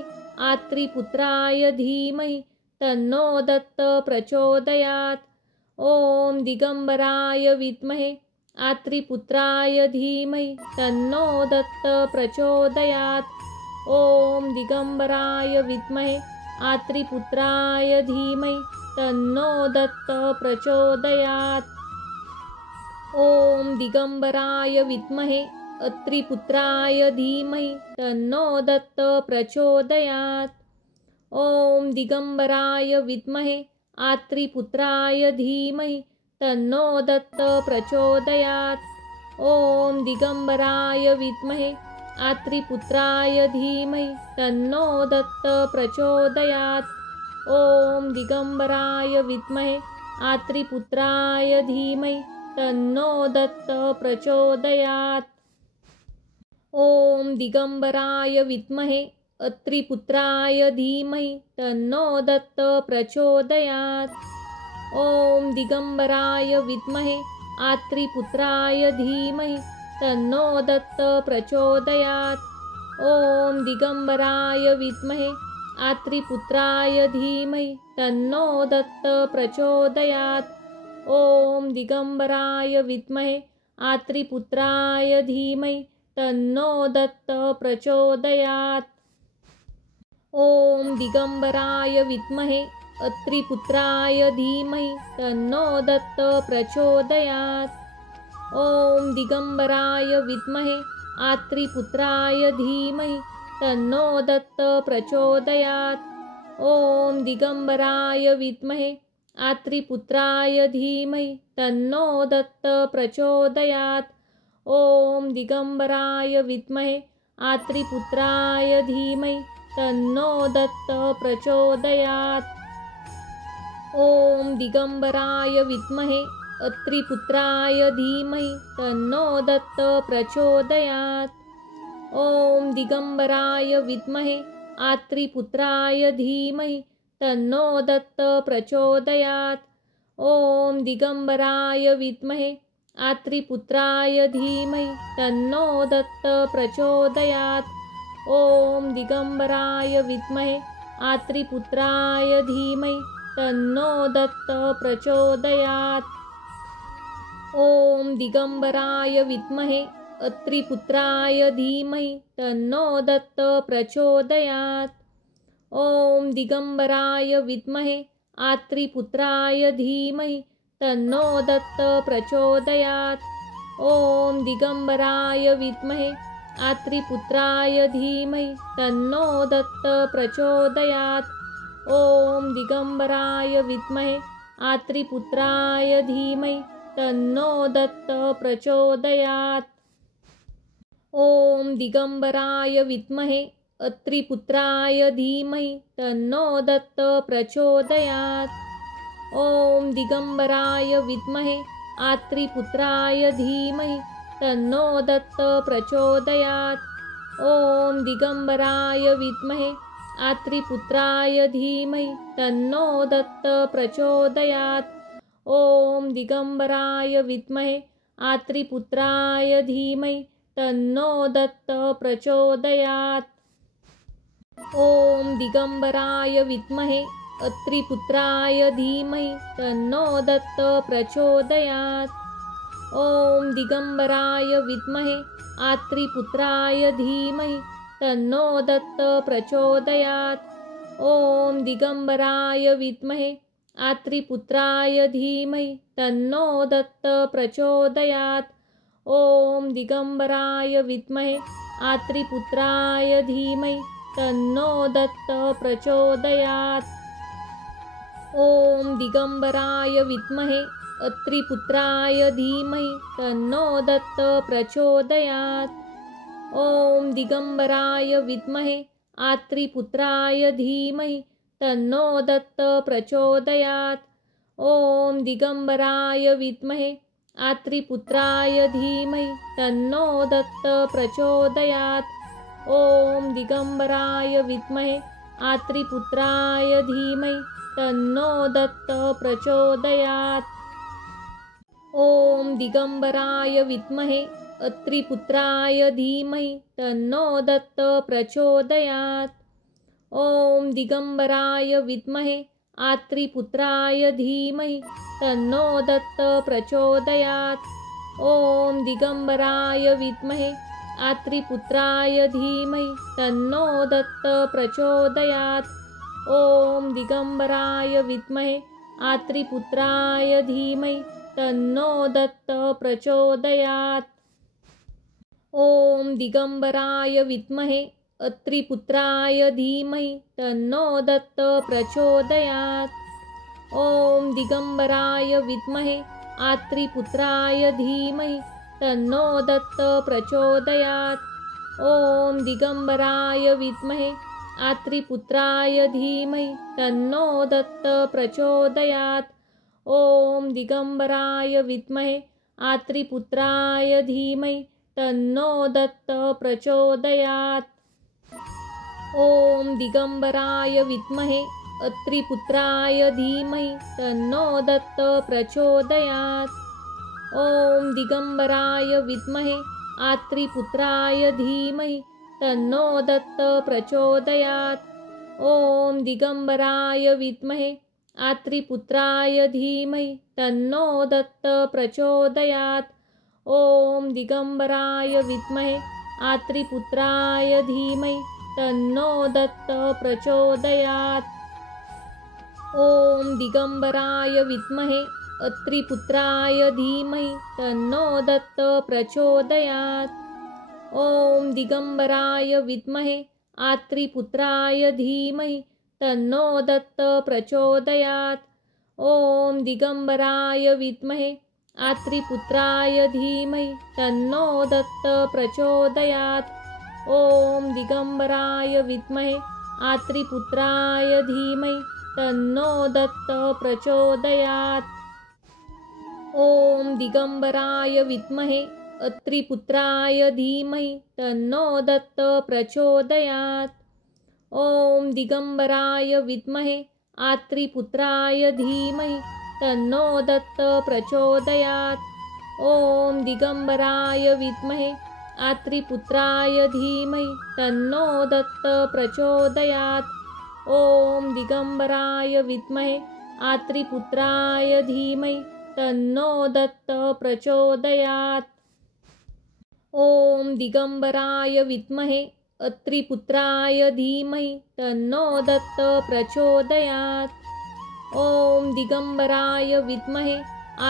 आत्रिपुत्राय धीमहि तन्नो दत्त प्रचोदयात्। ॐ दिगंबराय विद्महे आत्रिपुत्राय धीमहि तन्नो दत्त प्रचोदयात्। ॐ दिगंबराय विद्महे आत्रिपुत्राय धीमहि तन्नो दत्त प्रचोदयात्। ॐ दिगंबराय विद्महे अत्रिपुत्राय धीमहि तन्नो दत्त प्रचोदयात्। ॐ दिगंबराय विद्महे आत्रिपुत्राय धीमहि तन्नो दत्त प्रचोदयात्। ॐ दिगंबराय विद्महे आत्रिपुत्राय धीमहि तन्नो दत्त प्रचोदयात्। ॐ दिगंबराय विद्महे आत्रिपुत्राय धीमहि तन्नो दत्त प्रचोदयात्। ॐ दिगंबराय विद्महे अत्रिपुत्राय धीमहि तन्नो दत्त प्रचोदयात्। ॐ दिगंबराय विद्महे आत्रिपुत्राय धीमहि तन्नो दत्त प्रचोदयात्। ॐ दिगंबराय विद्महे आत्रिपुत्राय धीमहि तन्नो दत्त प्रचोदयात्। ॐ दिगंबराय विद्महे आत्रिपुत्राय धीमहि तन्नो दत्त प्रचोदयात्। ॐ दिगंबराय विद्महे अत्रिपुत्राय धीमहि तन्नो दत्त प्रचोदयात्। ॐ दिगंबराय विद्महे आत्रिपुत्राय धीमहि तन्नो दत्त प्रचोदयात्। ॐ दिगंबराय विद्महे आत्रिपुत्राय धीमहि तन्नो दत्त प्रचोदयात्। ॐ दिगंबराय विद्महे आत्रिपुत्राय धीमहि तन्नो दत्त प्रचोदयात्। ॐ दिगंबराय विद्महे अत्रिपुत्राय धीमहि तन्नो दत्त प्रचोदयात्। ॐ दिगंबराय विद्महे आत्रिपुत्राय धीमहि तन्नो दत्त प्रचोदयात्। ॐ दिगंबराय विद्महे आत्रिपुत्राय धीमहि तन्नो दत्त प्रचोदयात्। ॐ दिगंबराय विद्महे आत्रिपुत्राय धीमहि तन्नो दत्त प्रचोदयात्। ॐ दिगंबराय विद्महे अत्रिपुत्राय धीमहि तन्नो दत्त प्रचोदयात्। ॐ दिगंबराय विद्महे आत्रिपुत्राय धीमहि तन्नो दत्त प्रचोदयात्। ॐ दिगंबराय विद्महे आत्रिपुत्राय धीमहि तन्नो दत्त प्रचोदयात्। ॐ दिगंबराय विद्महे आत्रिपुत्राय धीमहि तन्नो दत्त प्रचोदयात्। ॐ दिगंबराय विद्महे अत्रिपुत्राय धीमहि तन्नो दत्त प्रचोदयात्। ॐ दिगंबराय विद्महे आत्रिपुत्राय धीमहि तन्नो दत्त प्रचोदयात्। ॐ दिगंबराय विद्महे आत्रिपुत्राय धीमहि तन्नो दत्त प्रचोदयात्। ॐ दिगंबराय विद्महे आत्रिपुत्राय धीमहि तन्नो दत्त प्रचोदयात्। ॐ दिगंबराय विद्महे अत्रिपुत्राय धीमहि तन्नो दत्त प्रचोदयात्। ॐ दिगंबराय विद्महे आत्रिपुत्राय धीमहि तन्नो दत्त प्रचोदयात्। ॐ दिगंबराय विद्महे आत्रिपुत्राय धीमहि तन्नो दत्त प्रचोदयात्। ॐ दिगंबराय विद्महे आत्रिपुत्राय धीमहि तन्नो दत्त प्रचोदयात्। ॐ दिगंबराय विद्महे अत्रिपुत्राय धीमहि तन्नो दत्त प्रचोदयात्। ॐ दिगंबराय विद्महे आत्रिपुत्राय धीमहि तन्नो दत्त प्रचोदयात्। ॐ दिगंबराय विद्महे आत्रिपुत्राय धीमहि तन्नो दत्त प्रचोदयात्। ॐ दिगंबराय विद्महे आत्रिपुत्राय धीमहि तन्नो दत्त प्रचोदयात्। ॐ दिगंबराय विद्महे अत्रिपुत्राय धीमहि तन्नो दत्त प्रचोदयात्। ॐ दिगंबराय विद्महे आत्रिपुत्राय धीमहि तन्नो दत्त प्रचोदयात्। ॐ दिगंबराय विद्महे आत्रिपुत्राय धीमहि तन्नो दत्त प्रचोदयात्। ॐ दिगंबराय विद्महे आत्रिपुत्राय धीमहि तन्नो दत्त प्रचोदयात्। ॐ दिगंबराय विद्महे अत्रिपुत्राय धीमहि तन्नो दत्त प्रचोदयात्। ॐ दिगंबराय विद्महे आत्रिपुत्राय धीमहि तन्नो दत्त प्रचोदयात्। ॐ दिगंबराय विद्महे आत्रिपुत्राय धीमहि तन्नो दत्त प्रचोदयात्। ॐ दिगंबराय विद्महे आत्रिपुत्राय धीमहि तन्नो दत्त प्रचोदयात्। ॐ दिगंबराय विद्महे अत्रिपुत्राय धीमहि तन्नो दत्त प्रचोदयात्। ॐ दिगंबराय विद्महे आत्रिपुत्राय धीमहि तन्नो दत्त प्रचोदयात्। ॐ दिगंबराय विद्महे आत्रिपुत्राय धीमहि तन्नो दत्त प्रचोदयात्। ॐ दिगंबराय विद्महे आत्रिपुत्राय धीमहि तन्नो दत्त प्रचोदयात्। ॐ दिगंबराय विद्महे अत्रिपुत्राय धीमहि तन्नो दत्त प्रचोदयात्। ॐ दिगंबराय विद्महे आत्रिपुत्राय धीमहि तन्नो दत्त प्रचोदयात्। ॐ दिगंबराय विद्महे आत्रिपुत्राय धीमहि तन्नो दत्त प्रचोदयात्। ॐ दिगंबराय विद्महे आत्रिपुत्राय धीमहि तन्नो दत्त प्रचोदयात्। ॐ दिगंबराय विद्महे अत्रिपुत्राय धीमहि तन्नो दत्त प्रचोदयात्। ॐ दिगंबराय विद्महे आत्रिपुत्राय धीमहि तन्नो दत्त प्रचोदयात्। ॐ दिगंबराय विद्महे आत्रिपुत्राय धीमहि तन्नो दत्त प्रचोदयात्। ॐ दिगंबराय विद्महे आत्रिपुत्राय धीमहि तन्नो दत्त प्रचोदयात्। ॐ दिगंबराय विद्महे अत्रिपुत्राय धीमहि तन्नो दत्त प्रचोदयात्। ॐ दिगंबराय विद्महे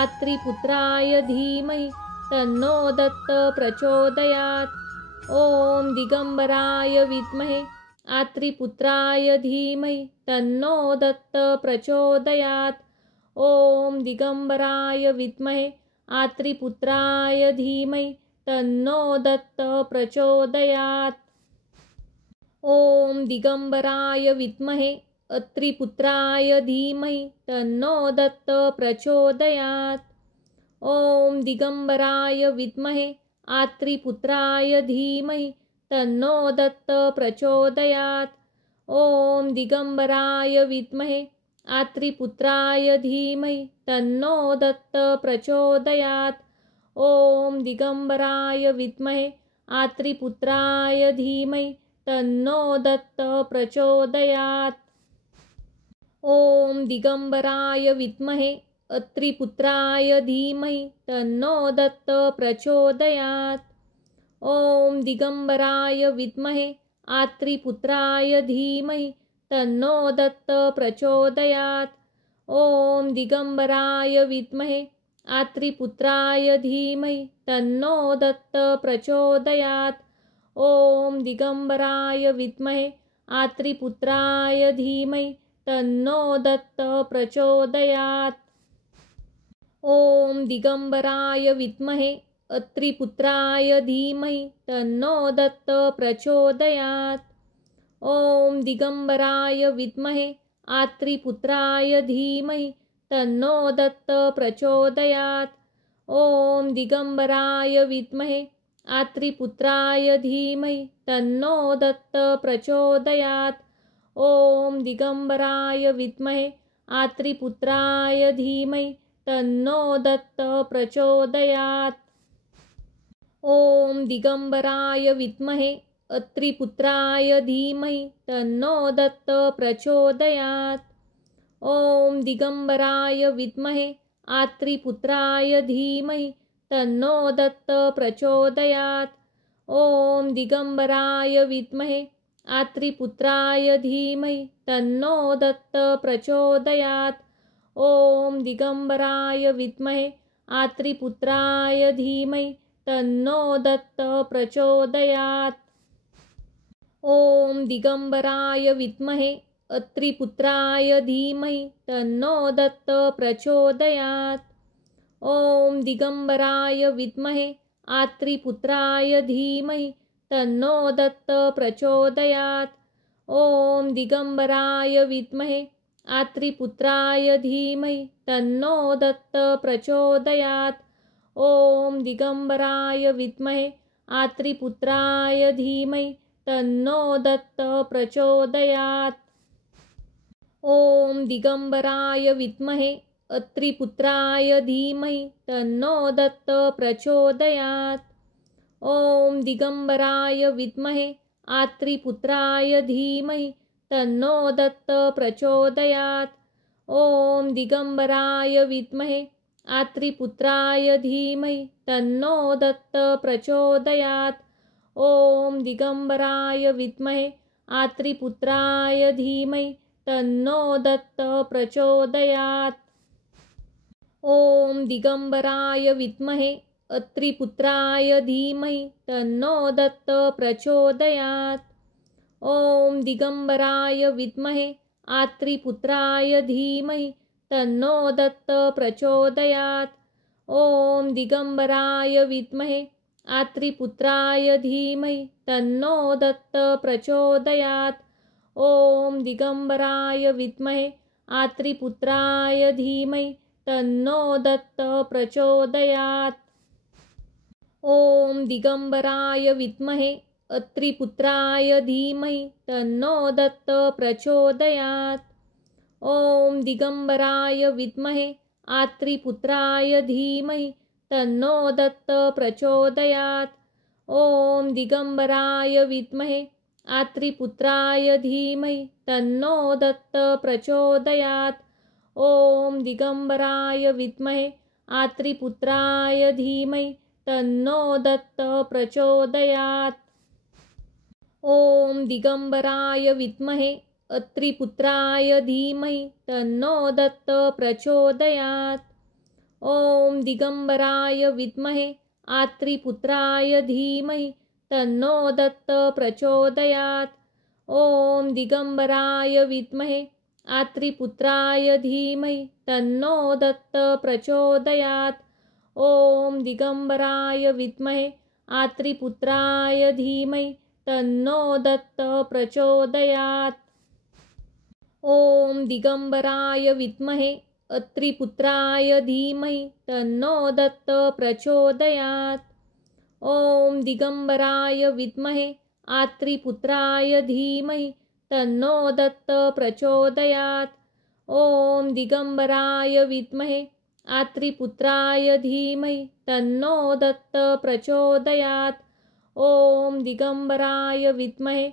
आत्रिपुत्राय धीमहि तन्नो दत्त प्रचोदयात्। ॐ दिगंबराय विद्महे आत्रिपुत्राय धीमहि तन्नो दत्त प्रचोदयात्। ॐ दिगंबराय विद्महे आत्रिपुत्राय धीमहि तन्नो दत्त प्रचोदयात्। ॐ दिगंबराय विद्महे अत्रिपुत्राय धीमहि तन्नो दत्त प्रचोदयात्। ॐ दिगंबराय विद्महे आत्रिपुत्राय धीमहि तन्नो दत्त प्रचोदयात्। ॐ दिगंबराय विद्महे आत्रिपुत्राय धीमहि तन्नो दत्त प्रचोदयात्। ॐ दिगंबराय विद्महे आत्रिपुत्राय धीमहि तन्नो दत्त प्रचोदयात्। ॐ दिगंबराय विद्महे अत्रिपुत्राय धीमहि तन्नो दत्त प्रचोदयात्। ॐ दिगंबराय विद्महे आत्रिपुत्राय धीमहि तन्नो दत्त प्रचोदयात्। ॐ दिगंबराय विद्महे आत्रिपुत्राय धीमहि तन्नो दत्त प्रचोदयात्। ॐ दिगंबराय विद्महे आत्रिपुत्राय धीमहि तन्नो दत्त प्रचोदयात्। ॐ दिगंबराय विद्महे अत्रिपुत्राय धीमहि तन्नो दत्त प्रचोदयात्। ॐ दिगंबराय विद्महे आत्रिपुत्राय धीमहि तन्नो दत्त प्रचोदयात्। ॐ दिगंबराय विद्महे आत्रिपुत्राय धीमहि तन्नो दत्त प्रचोदयात्। ॐ दिगंबराय विद्महे आत्रिपुत्राय धीमहि तन्नो दत्त प्रचोदयात्। ॐ दिगंबराय विद्महे अत्रिपुत्राय धीमहि तन्नो दत्त प्रचोदयात्। ॐ दिगंबराय विद्महे आत्रिपुत्राय धीमहि तन्नो दत्त प्रचोदयात्। ॐ दिगंबराय विद्महे आत्रिपुत्राय धीमहि तन्नो दत्त प्रचोदयात्। ॐ दिगंबराय विद्महे आत्रिपुत्राय धीमहि तन्नो दत्त प्रचोदयात्। ॐ दिगंबराय विद्महे अत्रिपुत्राय धीमहि तन्नो दत्त प्रचोदयात्। ॐ दिगंबराय विद्महे आत्रिपुत्राय धीमहि तन्नो दत्त प्रचोदयात्। ॐ दिगंबराय विद्महे आत्रिपुत्राय धीमहि तन्नो दत्त प्रचोदयात्। ॐ दिगंबराय विद्महे आत्रिपुत्राय धीमहि तन्नो दत्त प्रचोदयात्। ॐ दिगंबराय विद्महे अत्रिपुत्राय धीमहि तन्नो दत्त प्रचोदयात्। ॐ दिगंबराय विद्महे आत्रिपुत्राय धीमहि तन्नो दत्त प्रचोदयात्। ॐ दिगंबराय विद्महे आत्रिपुत्राय धीमहि तन्नो दत्त प्रचोदयात्। ॐ दिगंबराय विद्महे आत्रिपुत्राय धीमहि तन्नो दत्त प्रचोदयात्। ॐ दिगंबराय विद्महे अत्रिपुत्राय धीमहि तन्नो दत्त प्रचोदयात्। ॐ दिगंबराय विद्महे आत्रिपुत्राय धीमहि तन्नो दत्त प्रचोदयात्। ॐ दिगंबराय विद्महे आत्रिपुत्राय धीमहि तन्नो दत्त प्रचोदयात्। ॐ दिगंबराय विद्महे आत्रिपुत्राय धीमहि तन्नो दत्त प्रचोदयात्। ॐ दिगंबराय विद्महे अत्रिपुत्राय धीमहि तन्नो दत्त प्रचोदयात्। ॐ दिगंबराय विद्महे आत्रिपुत्राय धीमहि तन्नो दत्त प्रचोदयात्। ॐ दिगंबराय विद्महे आत्रिपुत्राय धीमहि तन्नो दत्त प्रचोदयात्। ॐ दिगंबराय विद्महे आत्रिपुत्राय धीमहि तन्नो दत्त प्रचोदयात्। ॐ दिगंबराय विद्महे अत्रिपुत्राय धीमहि तन्नो दत्त प्रचोदयात्। ॐ दिगंबराय विद्महे आत्रिपुत्राय धीमहि तन्नो दत्त प्रचोदयात्। ॐ दिगंबराय विद्महे आत्रिपुत्राय धीमहि तन्नो दत्त प्रचोदयात्। ॐ दिगंबराय विद्महे आत्रिपुत्राय धीमहि तन्नो दत्त प्रचोदयात्। ॐ दिगंबराय विद्महे अत्रिपुत्राय धीमहि तन्नो दत्त प्रचोदयात्। ॐ दिगंबराय विद्महे आत्रिपुत्राय धीमहि तन्नो दत्त प्रचोदयात्। ॐ दिगंबराय विद्महे आत्रिपुत्राय धीमहि तन्नो दत्त प्रचोदयात्। ॐ दिगंबराय विद्महे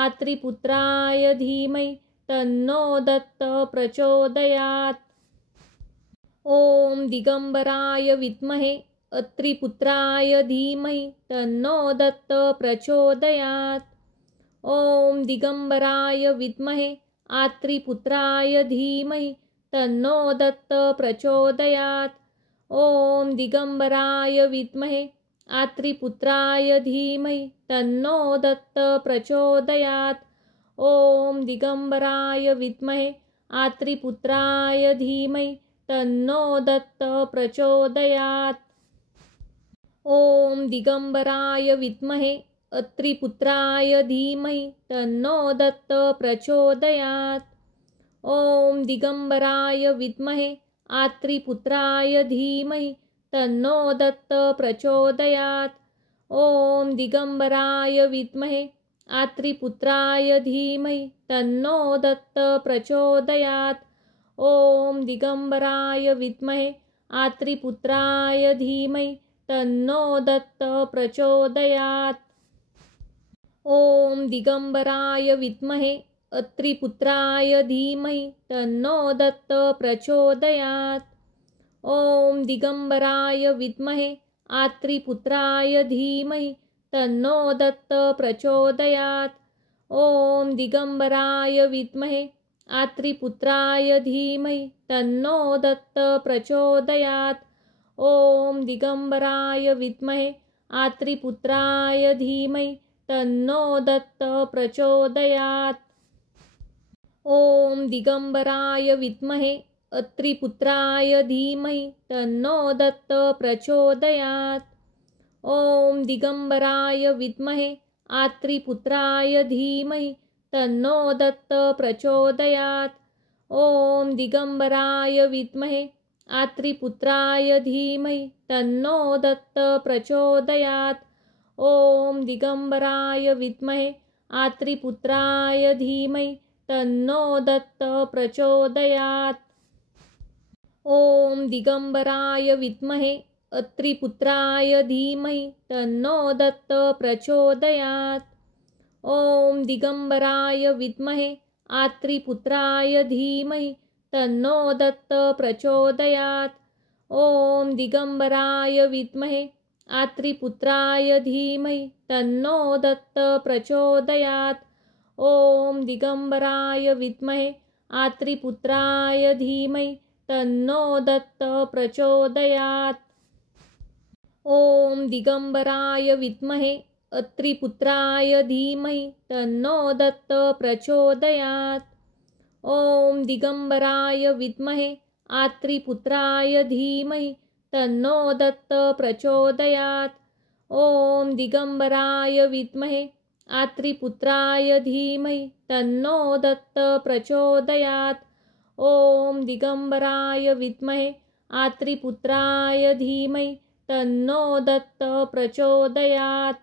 आत्रिपुत्राय धीमहि तन्नो दत्त प्रचोदयात्। ॐ दिगंबराय विद्महे अत्रिपुत्राय धीमहि तन्नो दत्त प्रचोदयात्। ॐ दिगंबराय विद्महे आत्रिपुत्राय धीमहि तन्नो दत्त प्रचोदयात्। ॐ दिगंबराय विद्महे आत्रिपुत्राय धीमहि तन्नो दत्त प्रचोदयात्। ॐ दिगंबराय विद्महे आत्रिपुत्राय धीमहि तन्नो दत्त प्रचोदयात्। ॐ दिगंबराय विद्महे अत्रिपुत्राय धीमहि तन्नो दत्त प्रचोदयात्। ॐ दिगंबराय विद्महे आत्रिपुत्राय धीमहि तन्नो दत्त प्रचोदयात्। ॐ दिगंबराय विद्महे आत्रिपुत्राय धीमहि तन्नो दत्त प्रचोदयात्। ॐ दिगंबराय विद्महे आत्रिपुत्राय धीमहि तन्नो दत्त प्रचोदयात्। ॐ दिगंबराय विद्महे अत्रिपुत्राय धीमहि तन्नो दत्त प्रचोदयात्। ॐ दिगंबराय विद्महे आत्रिपुत्राय धीमहि तन्नो दत्त प्रचोदयात्। ॐ दिगंबराय विद्महे आत्रिपुत्राय धीमहि तन्नो दत्त प्रचोदयात्। ॐ दिगंबराय विद्महे आत्रिपुत्राय धीमहि तन्नो दत्त प्रचोदयात्। ॐ दिगंबराय विद्महे अत्रिपुत्राय धीमहि तन्नो दत्त प्रचोदयात्। ॐ दिगंबराय विद्महे आत्रिपुत्राय धीमहि तन्नो दत्त प्रचोदयात्। ॐ दिगंबराय विद्महे आत्रिपुत्राय धीमहि तन्नो दत्त प्रचोदयात्। ॐ दिगंबराय विद्महे आत्रिपुत्राय धीमहि तन्नो दत्त प्रचोदयात्। ॐ दिगंबराय विद्महे अत्रिपुत्राय धीमहि तन्नो दत्त प्रचोदयात्। ॐ दिगंबराय विद्महे आत्रिपुत्राय धीमहि तन्नो दत्त प्रचोदयात्। ॐ दिगंबराय विद्महे आत्रिपुत्राय धीमहि तन्नो दत्त प्रचोदयात्। ॐ दिगंबराय विद्महे आत्रिपुत्राय धीमहि तन्नो दत्त प्रचोदयात्। ॐ दिगंबराय विद्महे अत्रिपुत्राय धीमहि तन्नो दत्त प्रचोदयात्। ॐ दिगंबराय विद्महे आत्रिपुत्राय धीमहि तन्नो दत्त प्रचोदयात्। ॐ दिगंबराय विद्महे आत्रिपुत्राय धीमहि तन्नो दत्त प्रचोदयात्। ॐ दिगंबराय विद्महे आत्रिपुत्राय धीमहि तन्नो दत्त प्रचोदयात्।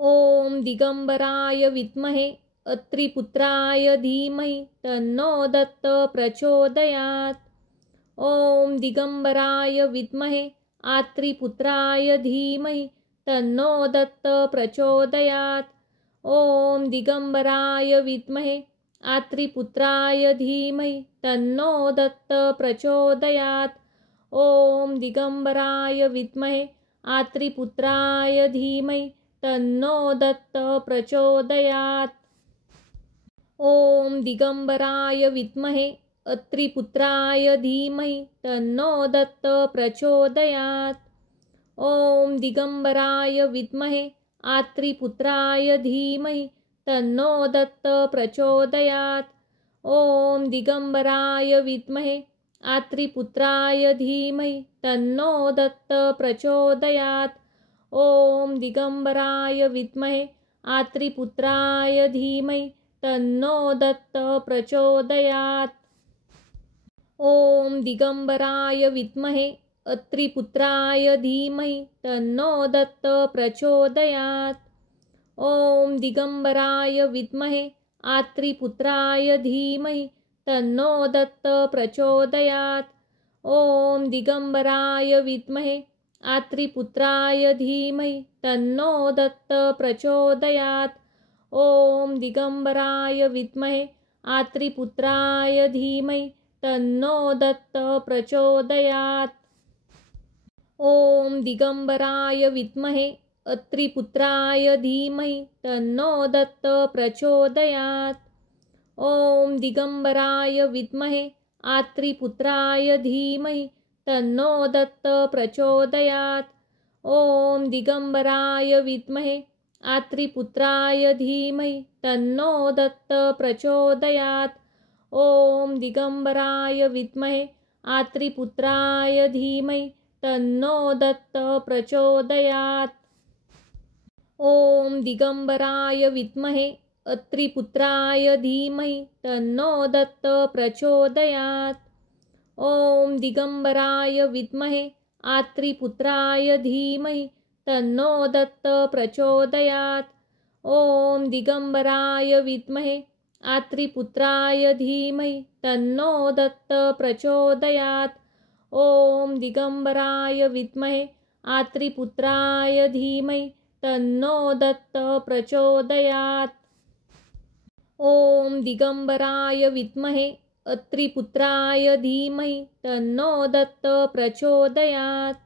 ॐ दिगंबराय विद्महे अत्रिपुत्राय धीमहि तन्नो दत्त प्रचोदयात्। ॐ दिगंबराय विद्महे आत्रिपुत्राय धीमहि तन्नो दत्त प्रचोदयात्। ॐ दिगंबराय विद्महे आत्रिपुत्राय धीमहि तन्नो दत्त प्रचोदयात्। ॐ दिगंबराय विद्महे आत्रिपुत्राय धीमहि तन्नो दत्त प्रचोदयात्। ॐ दिगंबराय विद्महे अत्रिपुत्राय धीमहि तन्नो दत्त प्रचोदयात्। ॐ दिगंबराय विद्महे आत्रिपुत्राय धीमहि तन्नो दत्त प्रचोदयात्। ॐ दिगंबराय विद्महे आत्रिपुत्राय धीमहि तन्नो दत्त प्रचोदयात्। ॐ दिगंबराय विद्महे आत्रिपुत्राय धीमहि तन्नो दत्त प्रचोदयात्। ॐ दिगंबराय विद्महे अत्रिपुत्राय धीमहि तन्नो दत्त प्रचोदयात्। ॐ दिगंबराय विद्महे आत्रिपुत्राय धीमहि तन्नो दत्त प्रचोदयात्। ॐ दिगंबराय विद्महे आत्रिपुत्राय धीमहि तन्नो दत्त प्रचोदयात्। ॐ दिगंबराय विद्महे आत्रिपुत्राय धीमहि तन्नो दत्त प्रचोदयात्। ॐ दिगंबराय विद्महे अत्रिपुत्राय धीमहि तन्नो दत्त प्रचोदयात्। ॐ दिगंबराय विद्महे आत्रिपुत्राय धीमहि तन्नो दत्त प्रचोदयात्। ॐ दिगंबराय विद्महे आत्रिपुत्राय धीमहि तन्नो दत्त प्रचोदयात्। ॐ दिगंबराय विद्महे आत्रिपुत्राय धीमहि तन्नो दत्त प्रचोदयात्। ॐ दिगंबराय विद्महे अत्रिपुत्राय धीमहि तन्नो दत्त प्रचोदयात्। ॐ दिगंबराय विद्महे आत्रिपुत्राय धीमहि तन्नो दत्त प्रचोदयात्। ॐ दिगंबराय विद्महे आत्रिपुत्राय धीमहि तन्नो दत्त प्रचोदयात्। ॐ दिगंबराय विद्महे आत्रिपुत्राय धीमहि तन्नो दत्त प्रचोदयात्। ॐ दिगंबराय विद्महे अत्रिपुत्राय धीमहि तन्नो दत्त प्रचोदयात्।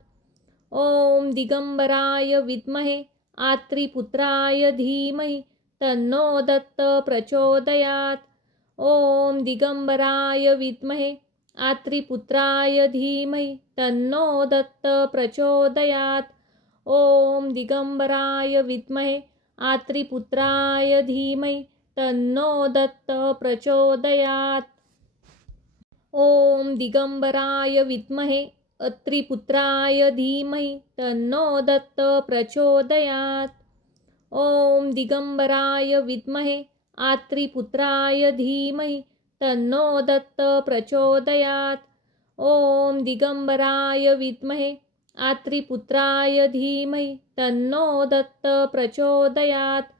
ॐ दिगंबराय विद्महे आत्रिपुत्राय धीमहि तन्नो दत्त प्रचोदयात्। ॐ दिगंबराय विद्महे आत्रिपुत्राय धीमहि तन्नो दत्त प्रचोदयात्। ॐ दिगंबराय विद्महे आत्रिपुत्राय धीमहि तन्नो दत्त प्रचोदयात्। ॐ दिगंबराय विद्महे अत्रिपुत्राय धीमहि तन्नो दत्त प्रचोदयात्। ॐ दिगंबराय विद्महे आत्रिपुत्राय धीमहि तन्नो दत्त प्रचोदयात्। ॐ दिगंबराय विद्महे आत्रिपुत्राय धीमहि तन्नो दत्त प्रचोदयात्।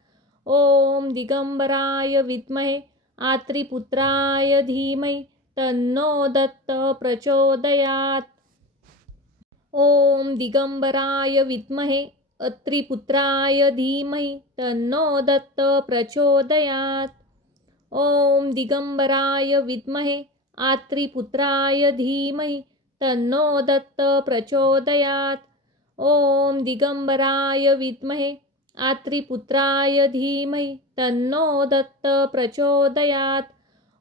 ॐ दिगंबराय विद्महे आत्रिपुत्राय धीमहि तन्नो दत्त प्रचोदयात्। ॐ दिगंबराय विद्महे अत्रिपुत्राय धीमहि तन्नो दत्त प्रचोदयात्। ॐ दिगंबराय विद्महे आत्रिपुत्राय धीमहि तन्नो दत्त प्रचोदयात्। ॐ दिगंबराय विद्महे आत्रिपुत्राय धीमहि तन्नो दत्त प्रचोदयात्।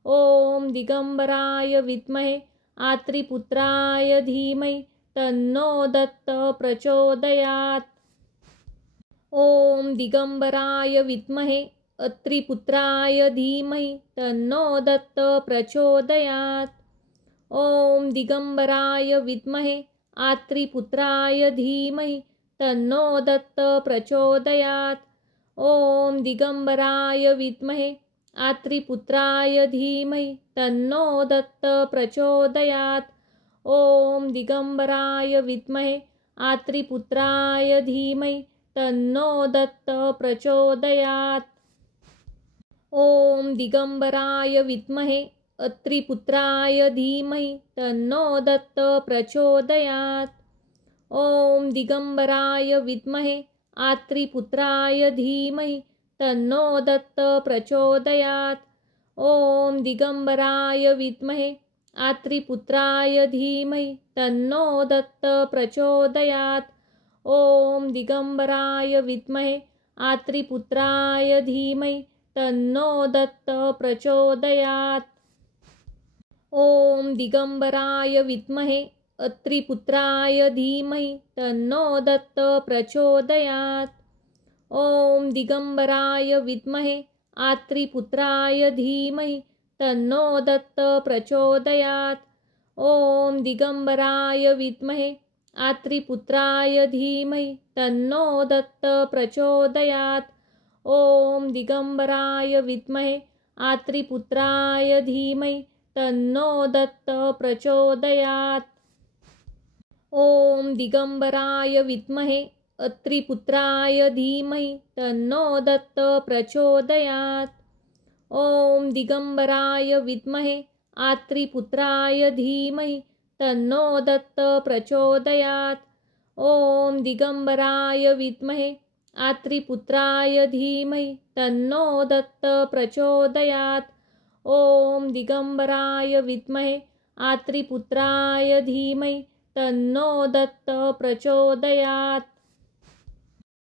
ॐ दिगंबराय विद्महे आत्रिपुत्राय धीमहि तन्नो दत्त प्रचोदयात्। ॐ दिगंबराय विद्महे अत्रिपुत्राय धीमहि तन्नो दत्त प्रचोदयात्। ॐ दिगंबराय विद्महे आत्रिपुत्राय धीमहि तन्नो दत्त प्रचोदयात्। ॐ दिगंबराय विद्महे आत्रिपुत्राय धीमहि तन्नो दत्त प्रचोदयात्। ॐ दिगंबराय विद्महे आत्रिपुत्राय धीमहि तन्नो दत्त प्रचोदयात्। ॐ दिगंबराय विद्महे अत्रिपुत्राय धीमहि तन्नो दत्त प्रचोदयात्। ॐ दिगंबराय विद्महे आत्रिपुत्राय धीमहि तन्नो दत्त प्रचोदयात्। ॐ दिगंबराय विद्महे आत्रिपुत्राय धीमहि तन्नो दत्त प्रचोदयात्। ॐ दिगंबराय विद्महे आत्रिपुत्राय धीमहि तन्नो दत्त प्रचोदयात्। ॐ दिगंबराय विद्महे अत्रिपुत्राय धीमहि तन्नो दत्त प्रचोदयात्। ॐ दिगंबराय विद्महे आत्रिपुत्राय धीमहि तन्नो दत्त प्रचोदयात्। ॐ दिगंबराय विद्महे आत्रिपुत्राय धीमहि तन्नो दत्त प्रचोदयात्। ॐ दिगंबराय विद्महे आत्रिपुत्राय धीमहि तन्नो दत्त प्रचोदयात्। ॐ दिगंबराय विद्महे अत्रिपुत्राय धीमहि तन्नो दत्त प्रचोदयात्। ॐ दिगंबराय विद्महे आत्रिपुत्राय धीमहि तन्नो दत्त प्रचोदयात्। ॐ दिगंबराय विद्महे आत्रिपुत्राय धीमहि तन्नो दत्त प्रचोदयात्। ॐ दिगंबराय विद्महे आत्रिपुत्राय धीमहि तन्नो दत्त प्रचोदयात्।